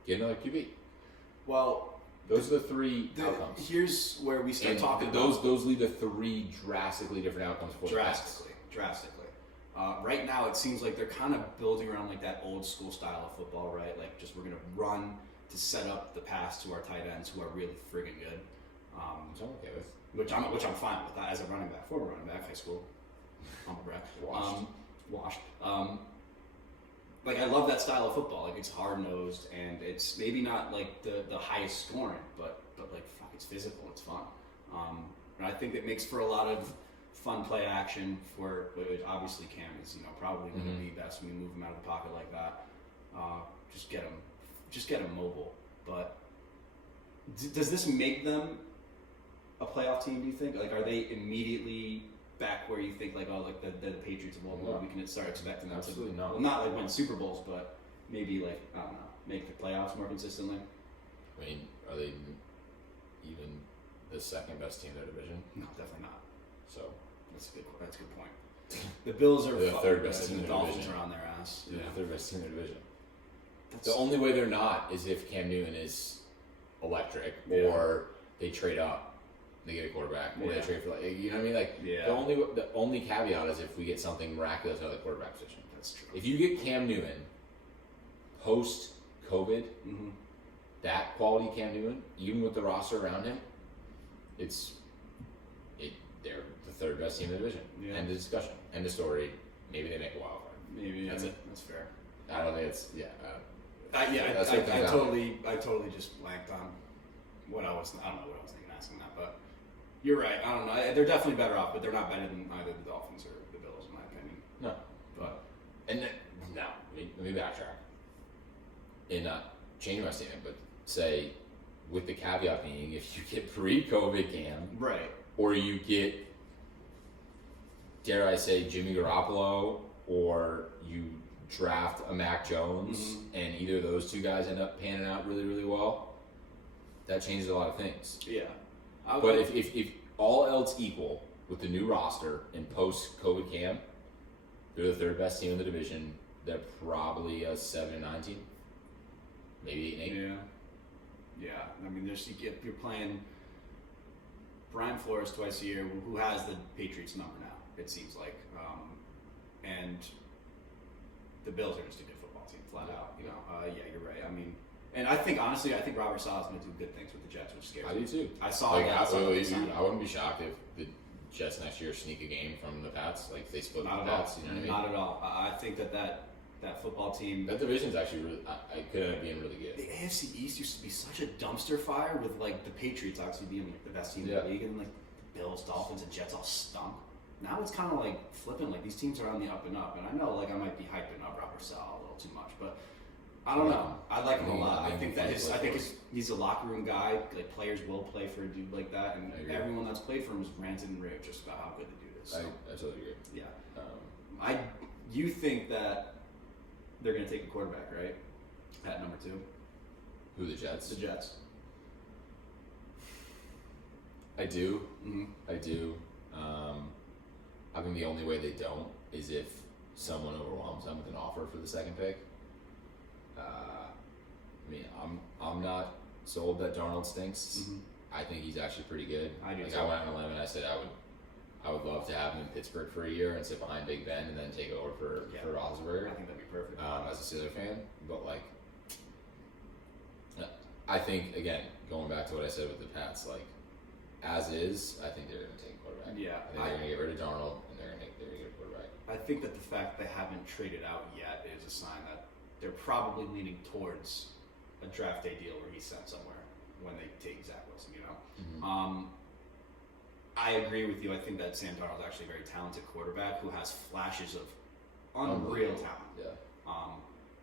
get another QB? Well, Those are the three outcomes. Here's where we start And talking those about those lead to three drastically different outcomes for the Pats. drastically. Right now, it seems like they're kind of building around like that old school style of football, right? Like just we're gonna run to set up the pass to our tight ends who are really friggin' good. Which I'm okay with. Which I'm fine with that as a running back, former running back, high school, humble brag. Washed. Like I love that style of football. Like it's hard nosed and it's maybe not like the highest scoring, but like fuck, it's physical. It's fun. And I think it makes for a lot of fun play action for which obviously Cam is probably going to be best when we move him out of the pocket like that. Just get him mobile. But does this make them a playoff team? Do you think? Like, are they immediately back where you think like the Patriots of old? No. We can start expecting them Absolutely to not. well, not like win Super Bowls, but maybe like I don't know, make the playoffs more consistently. I mean, are they even the second best team in their division? No, definitely not. So That's a good point. The Bills are They're the fucking third best good, team and in the their Dolphins division. are on their ass. they're the third best team in their division. That's, The only way they're not is if Cam Newton is electric, Yeah. or they trade up, they get a quarterback, or they Yeah. trade for like you know what I mean. Like Yeah. the only caveat is if we get something miraculous out of the quarterback position. that's true. If you get Cam Newton post COVID, Mm-hmm. that quality Cam Newton, even with the roster around him, they're the third best team in the division. Yeah. End of discussion. End of story. Maybe they make a wild card. Maybe That's it. That's fair. I don't think it's I That's what it comes down to. I totally just blanked on what I don't know what I was thinking asking that, but you're right. I don't know. They're definitely better off, but they're not better than either the Dolphins or the Bills, in my opinion. No. But And then, no, let me backtrack. And not change my statement, but say, with the caveat being, if you get pre-COVID Cam, right. or you get, dare I say, Jimmy Garoppolo, or you draft a Mac Jones, and either of those two guys end up panning out really, really well, that changes a lot of things. Yeah. But if all else equal, with the new roster and post-COVID Cam, they're the third best team in the division. They're probably a 7-9 team, maybe 8-8. Yeah. Yeah. I mean, if you're playing Brian Flores twice a year, who has the Patriots number now, it seems like, and the Bills are just a good football team, flat out. Yeah, you're right. I mean, and I think honestly, Robert Saleh is going to do good things with the Jets, which scares I me. do too. I saw Like, that. I wouldn't be shocked if the Jets next year sneak a game from the Pats, like they split Not the at Pats. all. You know what I mean? Not at all. I think that football team. That division's actually really, I could end up being really good. The AFC East used to be such a dumpster fire with like the Patriots obviously being like the best team in the league, and like the Bills, Dolphins, and Jets all stunk. Now it's kind of like flipping. Like these teams are on the up and up, and I know like I might be hyping up Robert Saleh a little too much, but I don't know. I like him a lot. I think that he's a locker room guy. Like players will play for a dude like that, and everyone that's played for him has ranted and raved just about how good the dude is. So, I totally agree. yeah. You think that they're going to take a quarterback, right? At number 2? Who, the Jets? The Jets. I do. Mm-hmm. I do. I think the only way they don't is if someone overwhelms them with an offer for the second pick. I mean, I'm not sold that Darnold stinks. Mm-hmm. I think he's actually pretty good. I do like too. I went on a limb and I said I would love to have him in Pittsburgh for a year and sit behind Big Ben and then take over for Roethlisberger. I think that'd be perfect. As a Steelers fan, but like, I think again going back to what I said with the Pats, like as is, I think they're going to take a quarterback. Yeah, I think they're going to get rid of Darnold and they're going to get a quarterback. I think that the fact they haven't traded out yet is a sign that they're probably leaning towards a draft day deal where he's sent somewhere when they take Zach Wilson. You know. Mm-hmm. I agree with you. I think that Sam Darnold's actually a very talented quarterback who has flashes of unreal talent. Yeah.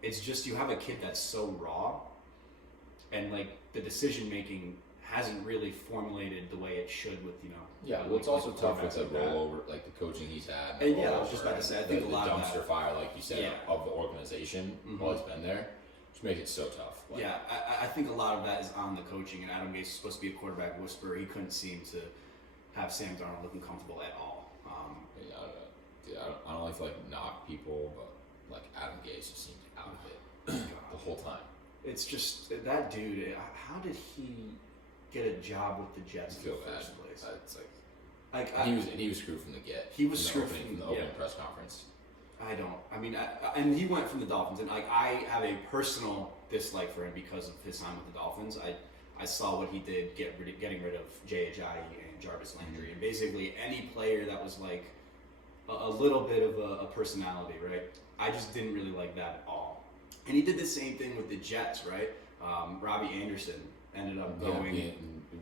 It's just you have a kid that's so raw, and like the decision making hasn't really formulated the way it should with Yeah, well, it's also tough with the quarterbacks like that. rollover, like the coaching he's had. And yeah, I was just about to say, I think the a lot of dumpster that- fire, like you said, Yeah. of the organization while he's been there, which makes it so tough. Like, Yeah, I think a lot of that is on the coaching, and Adam Gase is supposed to be a quarterback whisperer. He couldn't seem to have Sam Darnold looking comfortable at all. I don't know. Dude, I don't like to like knock people, but like Adam Gase just seemed out of it the whole time. It's just that dude. How did he get a job with the Jets I in feel the bad. first place? It's like Like he was screwed from the get. He was from the screwed opening, from- from the opening yeah. press conference. I don't. I mean, and he went from the Dolphins, and like I have a personal dislike for him because of his time with the Dolphins. I saw what he did getting rid of Jay Ajayi and Jarvis Landry, and basically any player that was like a little bit of a personality, right? I just didn't really like that at all. And he did the same thing with the Jets, right? Robbie Anderson ended up going.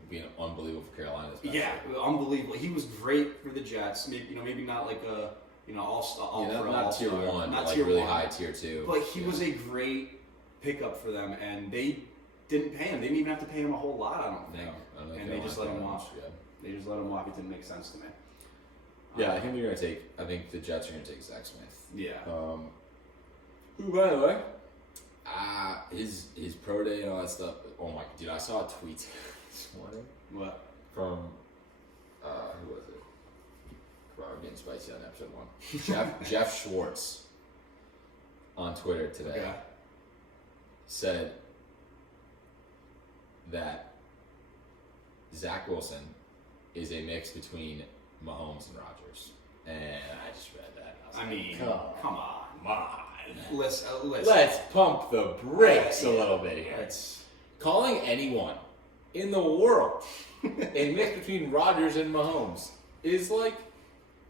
Being unbelievable for Carolina. Especially. Yeah, unbelievable. He was great for the Jets. maybe not like a all Yeah, pro, not all-star, tier one, not but like tier really one. high tier two. But he was a great pickup for them, and they didn't pay him. They didn't even have to pay him a whole lot, I don't think. No, I don't think And they just let him walk. walk. They just let him walk. It didn't make sense to me. Yeah, I think they're gonna take. I think the Jets are gonna take Zach Smith. Yeah. Who, by the way, his pro day and all that stuff. Oh my, dude, I saw a tweet this morning What? from who was it? Wow, we're getting spicy on episode 1. Jeff Schwartz on Twitter today Okay. said that Zach Wilson is a mix between Mahomes and Rodgers, and I just read that. And I was I like, mean, come on. Listen. Let's pump the brakes a little bit here. It's Calling anyone in the world a mix between Rodgers and Mahomes is like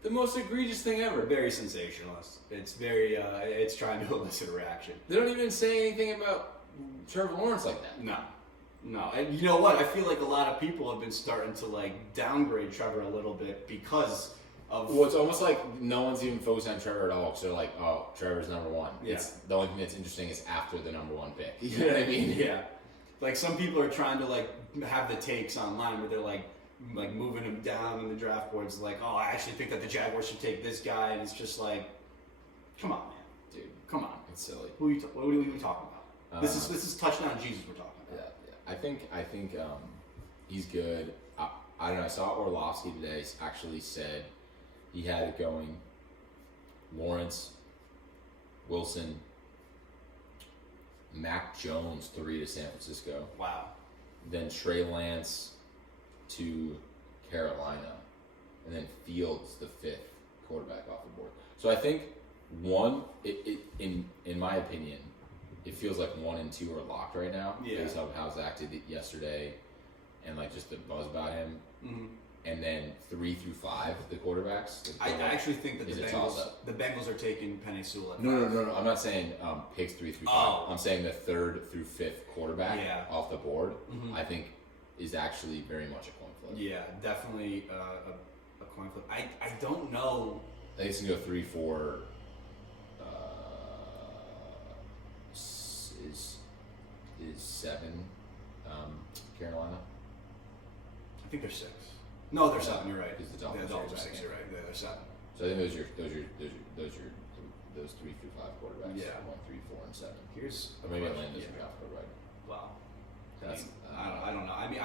the most egregious thing ever. very sensationalist. It's very. It's trying to elicit a reaction. They don't even say anything about Trevor Lawrence like that. No, and you know what? I feel like a lot of people have been starting to like downgrade Trevor a little bit because of. Well, it's almost like no one's even focused on Trevor at all because they're like, oh, Trevor's number one. Yeah. It's, the only thing that's interesting is after the number one pick. You know what I mean? Yeah. Like some people are trying to like have the takes online where they're like moving him down in the draft boards. Like, oh, I actually think that the Jaguars should take this guy, and it's just like, come on, man, Dude, come on. it's silly. What are we talking about? This is touchdown Jesus we're talking Yeah, about. yeah. I think he's good. I don't know. I saw Orlovsky today actually said he had it going. Lawrence, Wilson, Mac Jones 3 to San Francisco, Wow. then Trey Lance to Carolina, and then Fields the 5th quarterback off the board. So I think in my opinion, it feels like 1 and 2 are locked right now Yeah. based on how Zach did it yesterday, and like just the buzz about him. Mm-hmm. And then 3 through 5, the quarterbacks. I actually think that Is the it toss-up? Bengals are taking Penei Sewell. at No. 5. I'm not saying picks 3 through 5. Oh. I'm saying the 3rd through 5th quarterback Yeah. off the board. Mhm. I think is actually very much a coin flip. Yeah, definitely a coin flip. I don't know. I think it's gonna go 3, 4. Is 7 Carolina? I think they're 6. No, they're 7. You're right. Because the Dolphins Yeah, are Dolphins are 6. second. You're right. Yeah, they're 7. So I think those are those 3 through 5 quarterbacks. Yeah. 1, 3, 4, and 7. Here's Or maybe question. Atlanta's Yeah. a draft quarterback. Wow. That's I don't know. I mean,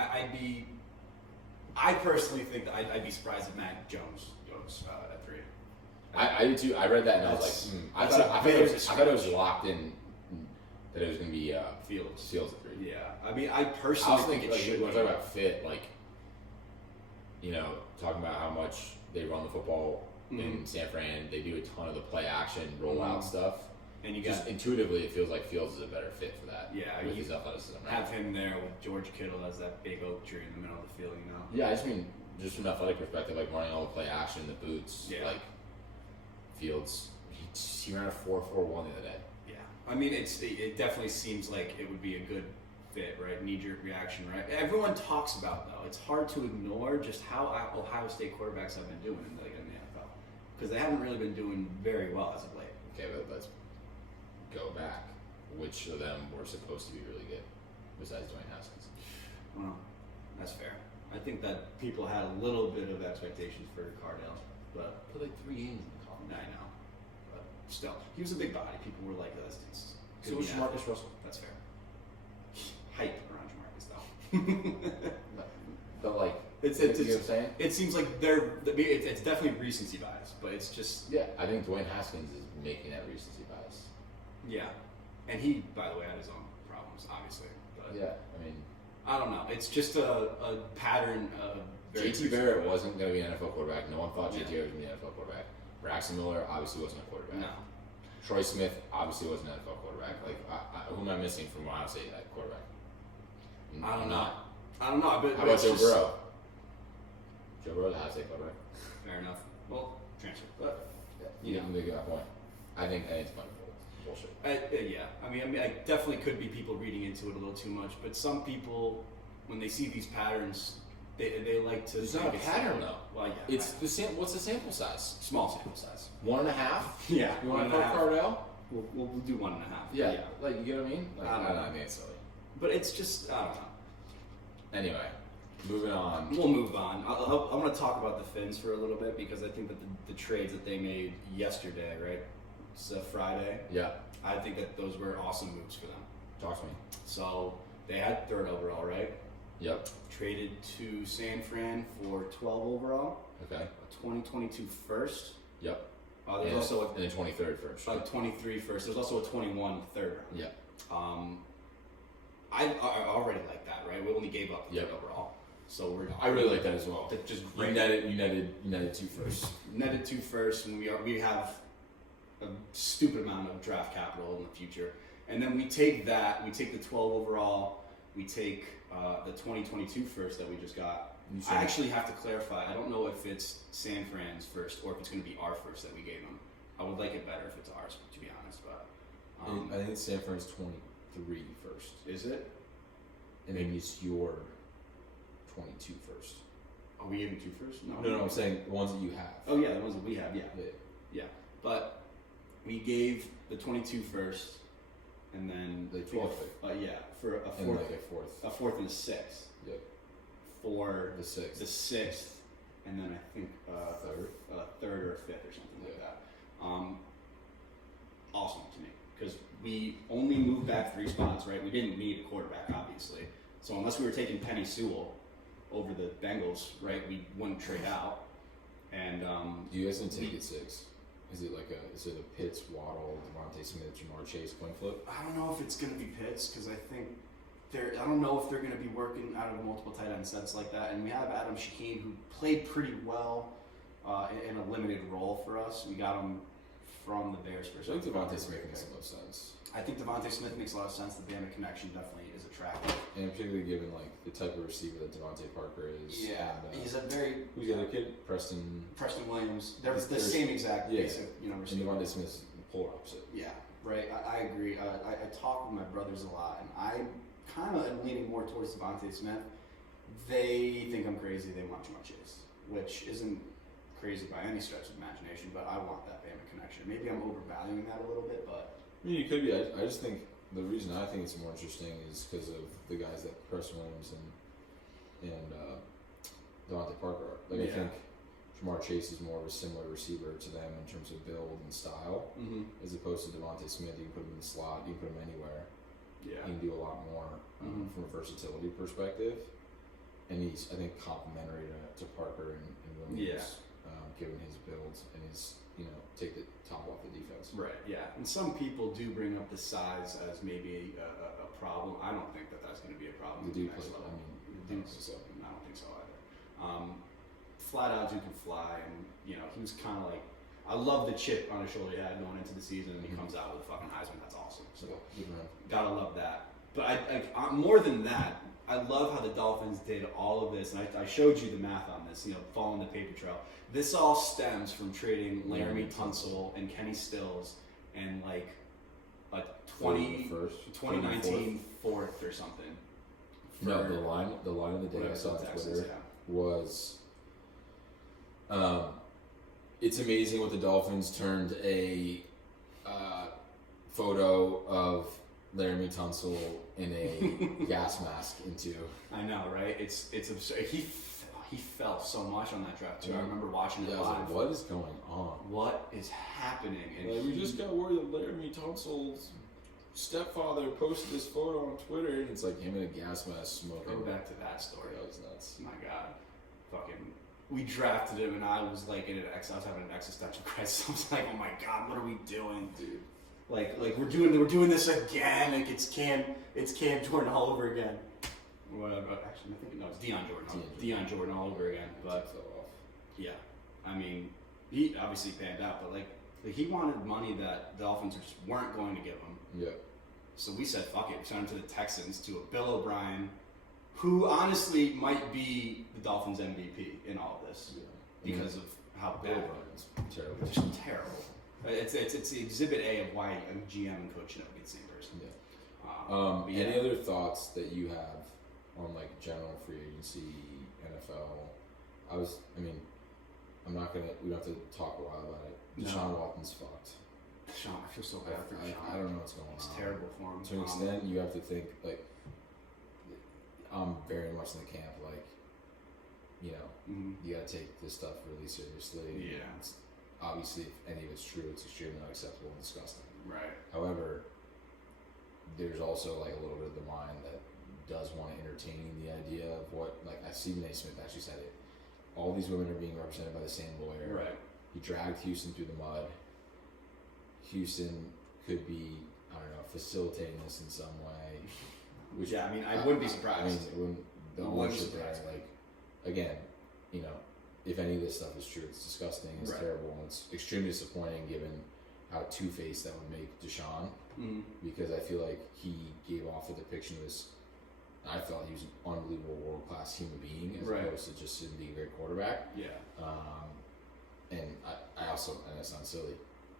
I personally think that I'd be surprised if Mac Jones goes at 3. I did too. I read that and I was That's- like, I that's thought a I big thought it was stretch. locked in. that it was going to be Fields. Fields at 3. Yeah, I mean, I I personally also think think it like, should when be. we talk about fit, like, you know, talking about how much they run the football in San Fran, they do a ton of the play action rollout stuff. And you got Just intuitively, it feels like Fields is a better fit for that. Yeah, with you his athleticism. Right? have him there with George Kittle as that big oak tree in the middle of the field, you know. Yeah, I just mean just from an athletic perspective, like running all the play action, the boots, Yeah. like Fields. He ran a 4.41 the other day. Yeah, I mean, it definitely seems like it would be a good fit, right? Knee-jerk reaction, right? Everyone talks about though. It's hard to ignore just how Ohio State quarterbacks have been doing in the NFL because they haven't really been doing very well as of late. Okay, but let's go back. Which of them were supposed to be really good besides Dwayne Haskins? Well, that's fair. I think that people had a little bit of expectations for Cardell, but Put like 3 games in the college. I know. But still, he was a big body. People were like, "This dude's So could was be an Marcus athlete." Russell. That's fair. Hype around Jamarcus though. But like, It's you know what I'm saying? it seems like it's definitely recency bias, but it's just Yeah, I think Dwayne Haskins is making that recency bias. yeah. And he, by the way, had his own problems, obviously. But Yeah, I mean, I don't know. It's just a pattern of very JT recent Barrett bias. wasn't going to be an NFL quarterback. No one thought JT Yeah. Barrett was going to be an NFL quarterback. Braxton Miller obviously wasn't a quarterback. No. Troy Smith obviously wasn't an NFL quarterback. Like, who am I missing from Ohio State at quarterback? I don't I'm know. not. I don't know. But How about it's Joe just- Burrow? Joe Burrow's a Ohio State quarterback. Fair enough. Well, transfer. But You didn't make that point. I think it's bullshit. yeah, I mean, I definitely could be people reading into it a little too much, but some people, when they see these patterns, they like to. It's think not a pattern though. Well, yeah, It's right. what's the sample size? Small sample size. 1.5. Yeah, You want 1.5. to put Cardell? We'll do 1.5. Yeah. Like, you get what I mean? Like, I don't know. I think it's silly. But it's just I don't know. Anyway, moving on. We'll move on. I want to talk about the Finns for a little bit because I think that the trades that they made yesterday, right? It's Friday. Yeah. I think that those were awesome moves for them. Talk to me. So they had 3rd overall, right? Yep. Traded to San Fran for 12 overall, Okay. a 2022 first. Yep. There's And, also and then 23rd first. a 23 first. There's also a 21 third round. Yeah. I already like that, right? We only gave up the Yep. 3rd overall, so we're. I really like that as well. That's just You great. netted 2 first. Netted 2 first, and we have a stupid amount of draft capital in the future. And then we take that. We take the 12 overall. We take the 2022 first that we just got. You I actually have to clarify. I don't know if it's San Fran's first or if it's going to be our first that we gave them. I would like it better if it's ours, to be honest. But I think San Fran's 23 first, is it? and then it's your 22 first. Are we giving 2 first? No, I'm saying the ones that you have. Oh yeah, the ones that we have. Yeah, Yeah. yeah. But we gave the 22 first, and then The 12th. yeah, for a And fourth, like a 4th. a fourth and a sixth Yep. for The 6th. the 6th, and then I think 3rd. a 3rd or a 5th or something like that. Awesome to me because we only moved back 3 spots, right? We didn't need a quarterback, obviously. So unless we were taking Penny Sewell over the Bengals, right, we wouldn't trade out. And Do you guys didn't take it 6? Is it a Pitts, Waddle, Devontae Smith, Jamar Chase coin flip? I don't know if it's gonna be Pitts because I think I don't know if they're gonna be working out of multiple tight end sets like that. And we have Adam Shaheen who played pretty well in a limited role for us. We got him from the Bears I first. think Devontae Smith makes the most sense, I think Devontae Smith makes a lot of sense. The Bama connection definitely is attractive. and particularly given like the type of receiver that Devontae Parker is. Yeah, and, he's a very who's the other kid? Preston. Preston Williams. They're the There's- same exact yeah. basic, And receiver. Devontae Smith's the polar opposite. Yeah, right. I agree. I talk with my brothers a lot, and I kind of am leaning more towards Devontae Smith. They think I'm crazy. They want Jamar Chase, which isn't crazy by any stretch of imagination. But I want that Bama connection. Maybe I'm overvaluing that a little bit, but I mean, you could be. I just think the reason I think it's more interesting is because of the guys that Preston Williams and Devontae Parker are. Like, I Yeah. think Jamar Chase is more of a similar receiver to them in terms of build and style, as opposed to Devontae Smith. You can put him in the slot, you can put him anywhere. yeah, He can do a lot more from a versatility perspective. And he's, I think, complementary to Parker and Williams, given his build and his, take the top off the defense. Right. Yeah. And some people do bring up the size as maybe a problem. I don't think that that's going to be a problem. The dude at the next plays. level. I mean, The I don't dude's- think so. I don't think so either. Flat out, dude can fly, and you know he was kind of like. I love the chip on his shoulder he had going into the season, and he Mhm. comes out with a fucking Heisman. That's awesome. So So good for him. gotta love that. But I more than that, I love how the Dolphins did all of this, and I showed you the math on this. You know, following the paper trail. This all stems from trading Laramie Tunsil and Kenny Stills and like a 2019 fourth or something. No, for the line of the day I whatever saw on Texas, Twitter yeah. was, it's amazing what the Dolphins turned a photo of Laramie Tunsil in a gas mask into. I know, right? It's absurd. He fell so much on that draft too. I remember watching it Yeah, I was live. like, what is going on? What is happening? And Like, we just got word that Laramie Tunsil's stepfather posted this photo on Twitter, and it's like him in a gas mask smoking. go back to that story. That was nuts. My God, fucking. We drafted him, and I was like I was having an existential crisis. I was like, oh my God, what are we doing, Dude. Like we're doing this again. Like it's Cam Jordan all over again. Whatever. Actually, I think it's Deion Jordan. Deion Jordan all over again. But fell off. yeah, I mean, he obviously panned out, but like he wanted money that the Dolphins just weren't going to give him. Yeah. So we said, fuck it. We signed him to the Texans, to a Bill O'Brien, who honestly might be the Dolphins MVP in all of this Yeah. because of how Bill bad. O'Brien's terrible. Just terrible. It's the exhibit A of why a GM and coach should never be the same person. Yeah. But yeah. Any other thoughts that you have on like general free agency, NFL? I'm not gonna. We don't have to talk a while about it. No. Deshaun Watson's fucked. Sean, I feel so bad for Sean. I don't know what's going It's on. terrible for him. To an extent, you have to think like. I'm very much in the camp like, you know, Mhm. you gotta take this stuff really seriously. Yeah. It's, obviously, if any of it's true, it's extremely unacceptable and disgusting. Right. However, there's also like a little bit of the mind that does want to entertain the idea of what, like, Stephen A. Smith actually said it. All these women are being represented by the same lawyer. Right. He dragged Houston through the mud. Houston could be, I don't know, facilitating this in some way. Which Yeah, I mean, I wouldn't be surprised. I mean, it wouldn't, the I wouldn't ownership there, surprise me. like, again, you know, if any of this stuff is true, it's disgusting, it's Right. terrible, and it's extremely disappointing given how two-faced that would make Deshaun, Mhm. because I feel like he gave off the depiction of this. I felt he was an unbelievable world-class human being as Right. opposed to just him being a great quarterback. Yeah. And I also, and that sounds silly,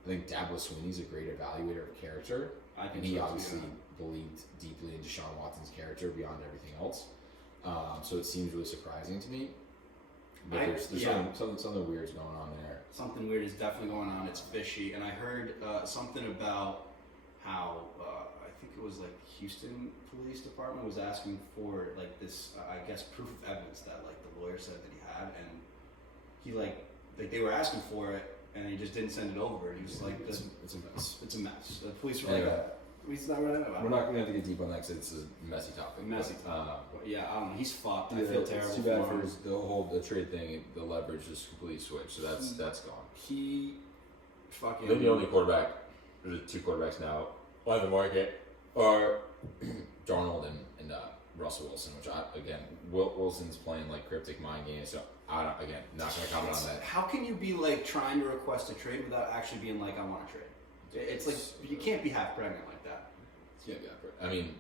I think Dabo Swinney's a great evaluator of character. I think And he so, too, obviously yeah. believed deeply in Deshaun Watson's character beyond everything else. So it seems really surprising to me. But there's yeah. something weird's going on there. Something weird is definitely going on. It's fishy, and I heard something about how I think it was like Houston Police Department was asking for like this, I guess, proof of evidence that like the lawyer said that he had, and he like they were asking for it, and he just didn't send it over. And he was like, It's a mess. "It's a mess." The police were Anyway, like, "He's not running we're not going to have to get deep on that because it's a messy topic. Messy but, But yeah, I don't know. He's fucked. I yeah, feel terrible It's too bad for him. for the whole trade thing. The leverage just completely switched, so that's gone. He fucking. Then the only quarterback, there's two quarterbacks now on the market are Darnold and Russell Wilson, which Wilson's playing like cryptic mind games, so not gonna comment on that. How can you be like trying to request a trade without actually being like, I want a trade? It's like you can't be half pregnant like that. Yeah, I mean,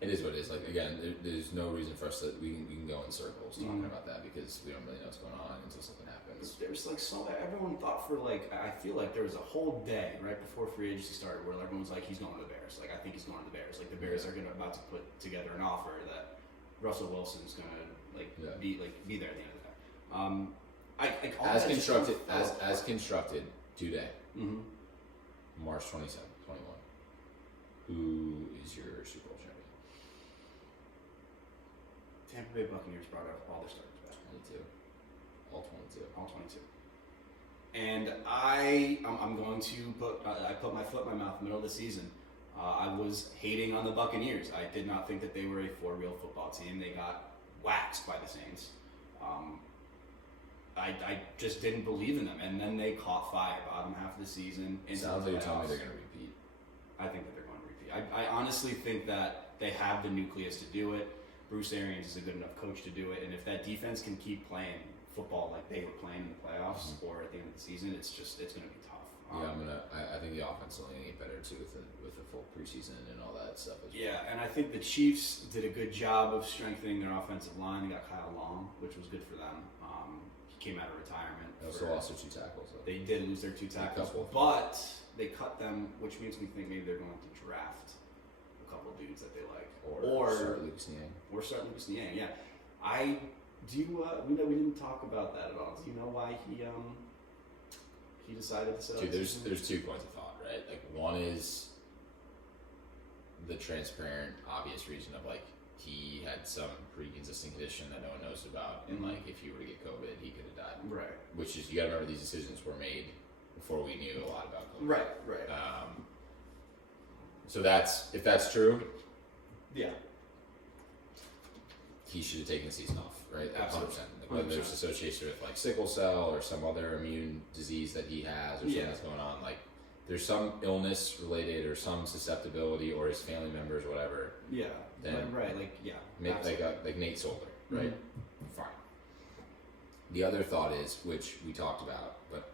it is what it is. Like again, there's no reason for us to we can go in circles talking about that because we don't really know what's going on until something happens. There's like everyone thought for like I feel like there was a whole day right before free agency started where everyone was like he's going to the Bears. Like I think he's going to the Bears. Like the Bears are about to put together an offer that Russell Wilson's gonna be there at the end of the day. All As that just constructed fell as apart. constructed today, Mhm. March 27th, 21. Who is your Super Bowl champion? Tampa Bay Buccaneers brought up all their starters back. 22. All 22. All 22. And I'm going to put I put my foot in my mouth in the middle of the season. I was hating on the Buccaneers. I did not think that they were a for real football team. They got waxed by the Saints. I just didn't believe in them, and then they caught fire bottom half of the season. Sounds like you're telling me they're going to repeat. I think that they're going to repeat. I honestly think that they have the nucleus to do it. Bruce Arians is a good enough coach to do it, and if that defense can keep playing football like they were playing in the playoffs or at the end of the season, it's going to be tough. I think the offense will only get better too with the full preseason and all that stuff as well. Yeah, and I think the Chiefs did a good job of strengthening their offensive line. They got Kyle Long, which was good for them. He came out of retirement. They also lost their 2 tackles. Though. They did lose their 2 tackles, but they cut them, which makes me think maybe they're going to draft a couple dudes that they like, or start Lucas Niang. Or start Lucas Niang. Yeah, we didn't talk about that at all. Do you know why he decided to sell? Dude, there's 2 points of thought, right? Like one is the transparent, obvious reason of like he had some pre-existing condition that no one knows about, and like if he were to get COVID, he could have died. Right. Which is, you got to remember, these decisions were made before we knew a lot about COVID. Right. So if that's true, yeah, he should have taken the season off, right? Absolutely. 100%. Like whether there's association with like sickle cell or some other immune disease that he has or something that's going on, like there's some illness related or some susceptibility or his family members or whatever. Yeah. Then like Nate Solder, right? Mm-hmm. Fine. The other thought is, which we talked about, but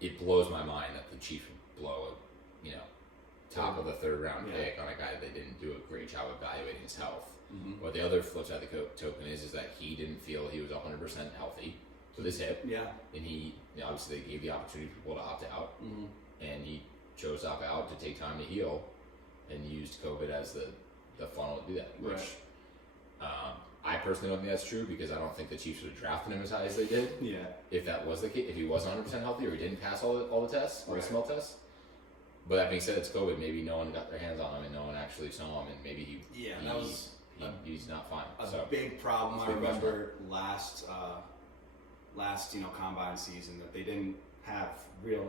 it blows my mind that the Chiefs would blow a top of the 3rd round pick on a guy that they didn't do a great job evaluating his health. Mm-hmm. But the other flip side of the token is that he didn't feel he was 100% healthy with his hip. Yeah. And he, obviously they gave the opportunity for people to opt out. Mm-hmm. And he chose to opt out to take time to heal and used COVID as the funnel to do that. Which I personally don't think that's true, because I don't think the Chiefs would have drafted him as high as they did. Yeah. If that was the case, if he was 100% healthy or he didn't pass all the tests, all the smell tests. But that being said, it's COVID. Maybe no one got their hands on him and no one actually saw him, and maybe he's not fine. A big problem. I remember last combine season that they didn't have real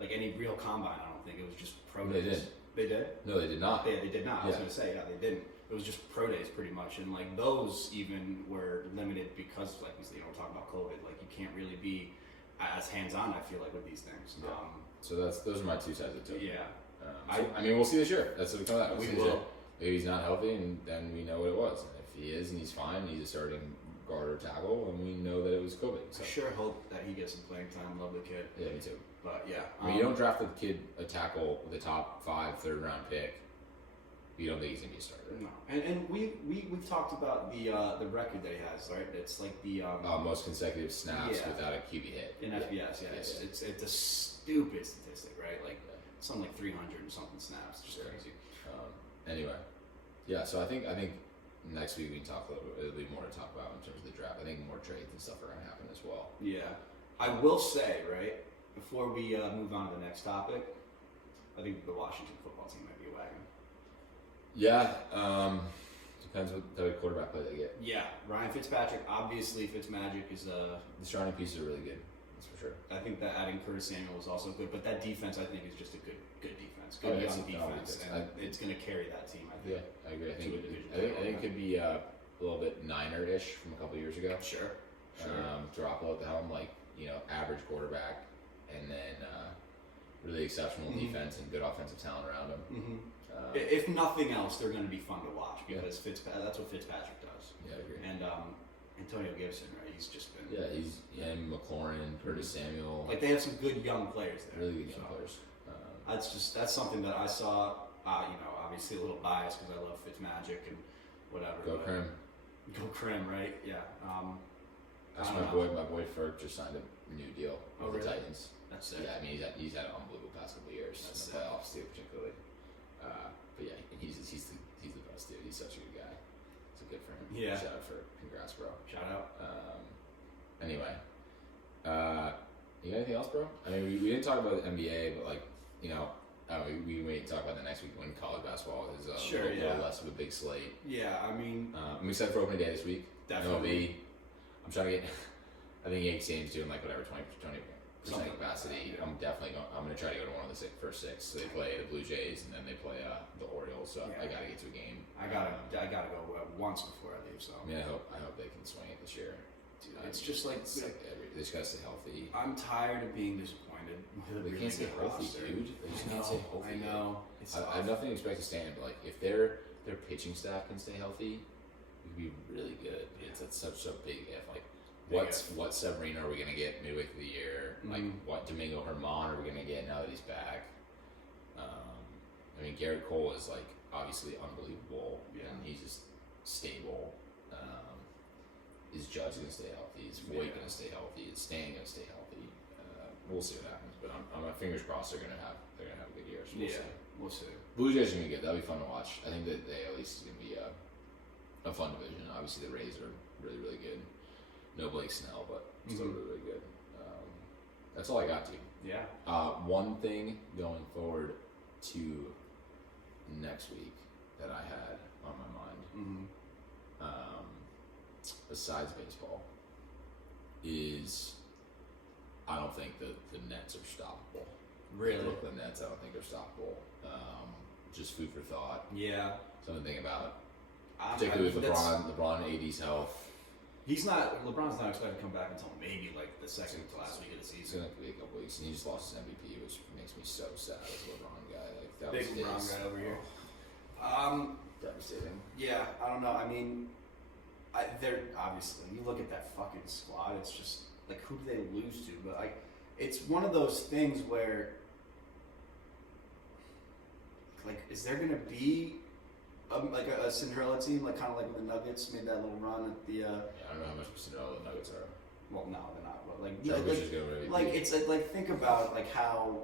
like any real combine. I don't think it was just pro days. They did. They did? No, they did not. They did not. I was going to say, they didn't. It was just pro days pretty much, and like those even were limited because, like we're talking about COVID. Like you can't really be as hands-on. I feel like with these things. Yeah. So those are my 2 sides of the token. Yeah. I mean, we'll see this year. That's what we come out. We will. Maybe he's not healthy, and then we know what it was. And if he is, and he's fine, and he's a starting guard or tackle, and we know that it was COVID. So. I sure hope that he gets some playing time. Love the kid. Yeah, me too. But yeah, I mean, you don't draft a tackle with a top 5 3rd round pick. You don't think he's gonna be a starter. No, and we've talked about the record that he has, right? It's like the most consecutive snaps without a QB hit in FBS. Yeah, it's a stupid statistic, right? Like something like 300 and something snaps, just crazy. Anyway, so I think next week we can talk a little bit. It'll be more to talk about in terms of the draft. I think more trades and stuff are gonna happen as well. Yeah, I will say, right before we move on to the next topic, I think the Washington football team might be a wagon. Yeah, depends what type of quarterback play they get. Yeah, Ryan Fitzpatrick, obviously Fitzmagic is the surrounding pieces are really good. That's for sure. I think that adding Curtis Samuel is also good, but that defense I think is just a good defense, good young defense, and it's going to carry that team. I think. Yeah, I agree. I think it could be a little bit Niner-ish from a couple years ago. Sure. Garoppolo at the helm, average quarterback, and then really exceptional defense and good offensive talent around him. Mm-hmm. If nothing else, they're going to be fun to watch because that's what Fitzpatrick does. Yeah, I agree. And Antonio Gibson, right? He's just been. Yeah, he's him, McLaurin, Curtis Samuel. Like they have some good young players there. Really good young players. That's something that I saw. Obviously a little biased because I love Fitzmagic and whatever. Go Crim, right? Yeah. That's my boy. My boy Ferg just signed a new deal with the Titans. That's it. Yeah, I mean he's had an unbelievable past couple of years in the playoffs too, particularly. But yeah, he's the best dude. He's such a good guy. So good for him. Yeah. Shout out for congrats, bro. Shout out. Anyway, you got anything else, bro? I mean, we didn't talk about the NBA, but we may talk about that next week when college basketball is a little less of a big slate. Yeah, I mean, we set for opening day this week. Definitely. I'm trying to get. I think Yankee Stadium's doing 20% capacity. Yeah. I'm going to try to go to one of the first 6. So they play the Blue Jays and then they play the Orioles. So I got to get to a game. I gotta go once before I leave. So I mean, I hope they can swing it this year. dude, it's just like they just gotta stay healthy. I'm tired of being disappointed. With a They really can't stay good healthy, roster. dude. They just I can't know, stay healthy. I know. It's I have tough. nothing to expect to stand, but like if their pitching staff can stay healthy, we could be really good. It's such a big if. Like, what Severino are we gonna get midway through the year? Like, what Domingo Herman are we gonna get now that he's back? I mean, Garrett Cole is like obviously unbelievable, and he's just stable. Is Judge gonna stay healthy? Is Voigt gonna stay healthy? Is Stan gonna stay healthy? We'll see what happens, but I'm my fingers crossed they're gonna have a good year. So we'll see. Blue Jays are gonna be good. That'll be fun to watch. I think that they at least is gonna be a fun division. Obviously, the Rays are really, really good. No Blake Snell, but still really, really good. That's all I got to. Yeah. One thing going forward to next week that I had on my mind, besides baseball, is I don't think the Nets are stoppable. Really? The Brooklyn Nets, I don't think are stoppable. Just food for thought. Yeah. Something to think about. Particularly with LeBron and AD's health. LeBron's not expected to come back until maybe like the second to last week of the It's season. gonna be a couple weeks, and he just lost his MVP, which makes me so sad as a LeBron guy. Like that Big was LeBron his. guy over here. Devastating. Yeah, I don't know. I mean, they're obviously you look at that fucking squad. It's just like who do they lose to? But like, it's one of those things where, like, is there gonna be like a Cinderella team, like kind of like when the Nuggets made that little run at the? Yeah, I don't know how much Cinderella the Nuggets are. Well, no, they're not. But like, Jokic is gonna really like be- it's like think about like how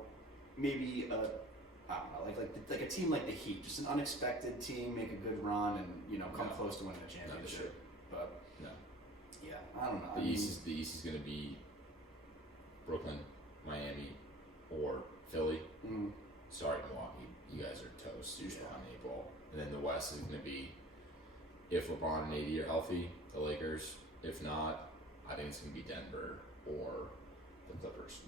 maybe I don't know, like a team like the Heat, just an unexpected team, make a good run, and come No. close to winning a Not championship. true. But No. yeah, I don't know. The East is gonna be Brooklyn, Miami, or Philly. Sorry, Milwaukee, you guys are toast. You're behind the eight ball. And then the West is gonna be if LeBron and AD are healthy, the Lakers. If not, I think it's gonna be Denver or the Clippers.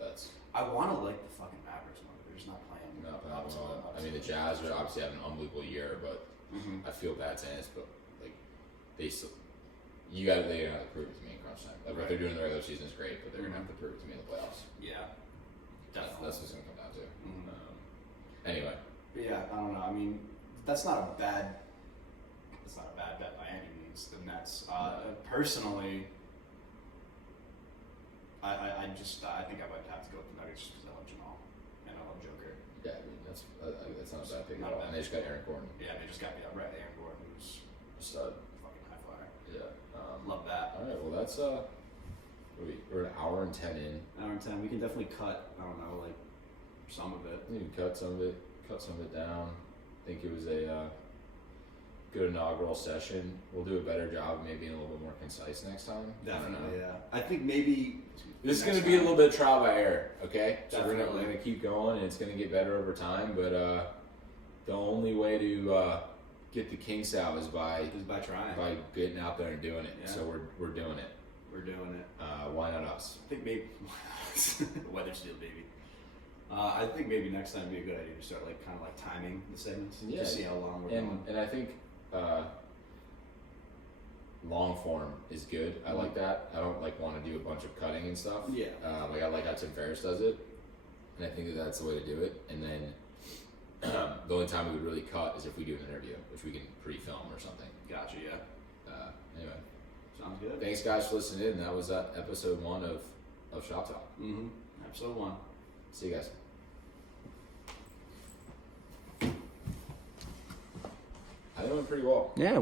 That's I want to like the fucking Mavericks one, but they're just not playing. not up bad. to Well, up I mean, to the Jazz are obviously having an unbelievable year, but Mhm. I feel bad saying this, but like they still, they're gonna have to prove it to me in crunch time. Like what they're doing in the regular season is great, but they're gonna have to prove it to me in the playoffs. Yeah, definitely. That's what it's gonna come down to. Mhm. Anyway, But yeah, I don't know. I mean, that's not a bad bet by any means. The Nets, personally, I think I would have to go with the Nuggets just because I love Jamal and I love Joker. yeah, I mean that's not a bad pick Not at all. bad. And they just got Aaron Gordon, Yeah, they just got me up right there, Gordon, who's a stud. fucking high flyer. Yeah. Love that. All right. Well, that's we're an hour and 10 in. Hour and 10. We can definitely cut. I don't know, like some of it. You can cut some of it down. I think it was a good inaugural session. We'll do a better job, maybe being a little bit more concise next time. I don't know. Definitely, yeah. I think maybe This is next going to be a time- little bit of trial by error, okay? So we're Definitely. gonna keep going, and it's going to get better over time. But the only way to get the kinks out is by trying. getting out there and doing it. Yeah. So we're doing it. We're doing it. Why not us? I think maybe Weathersfield, baby. I think maybe next time would be a good idea to start like kind of like timing the segments Yeah. to see how long we're going. And I think long form is good. I like that. I don't like want to do a bunch of cutting and stuff. Yeah. Like I like how Tim Ferriss does it, and I think that that's the way to do it. And then the only time we would really cut is if we do an interview, which we can pre-film or something. Gotcha. Yeah. Anyway, Sounds good. thanks guys for listening in. That was episode 1 of Shop Talk. Episode 1. See you guys. I think it went pretty well. Yeah.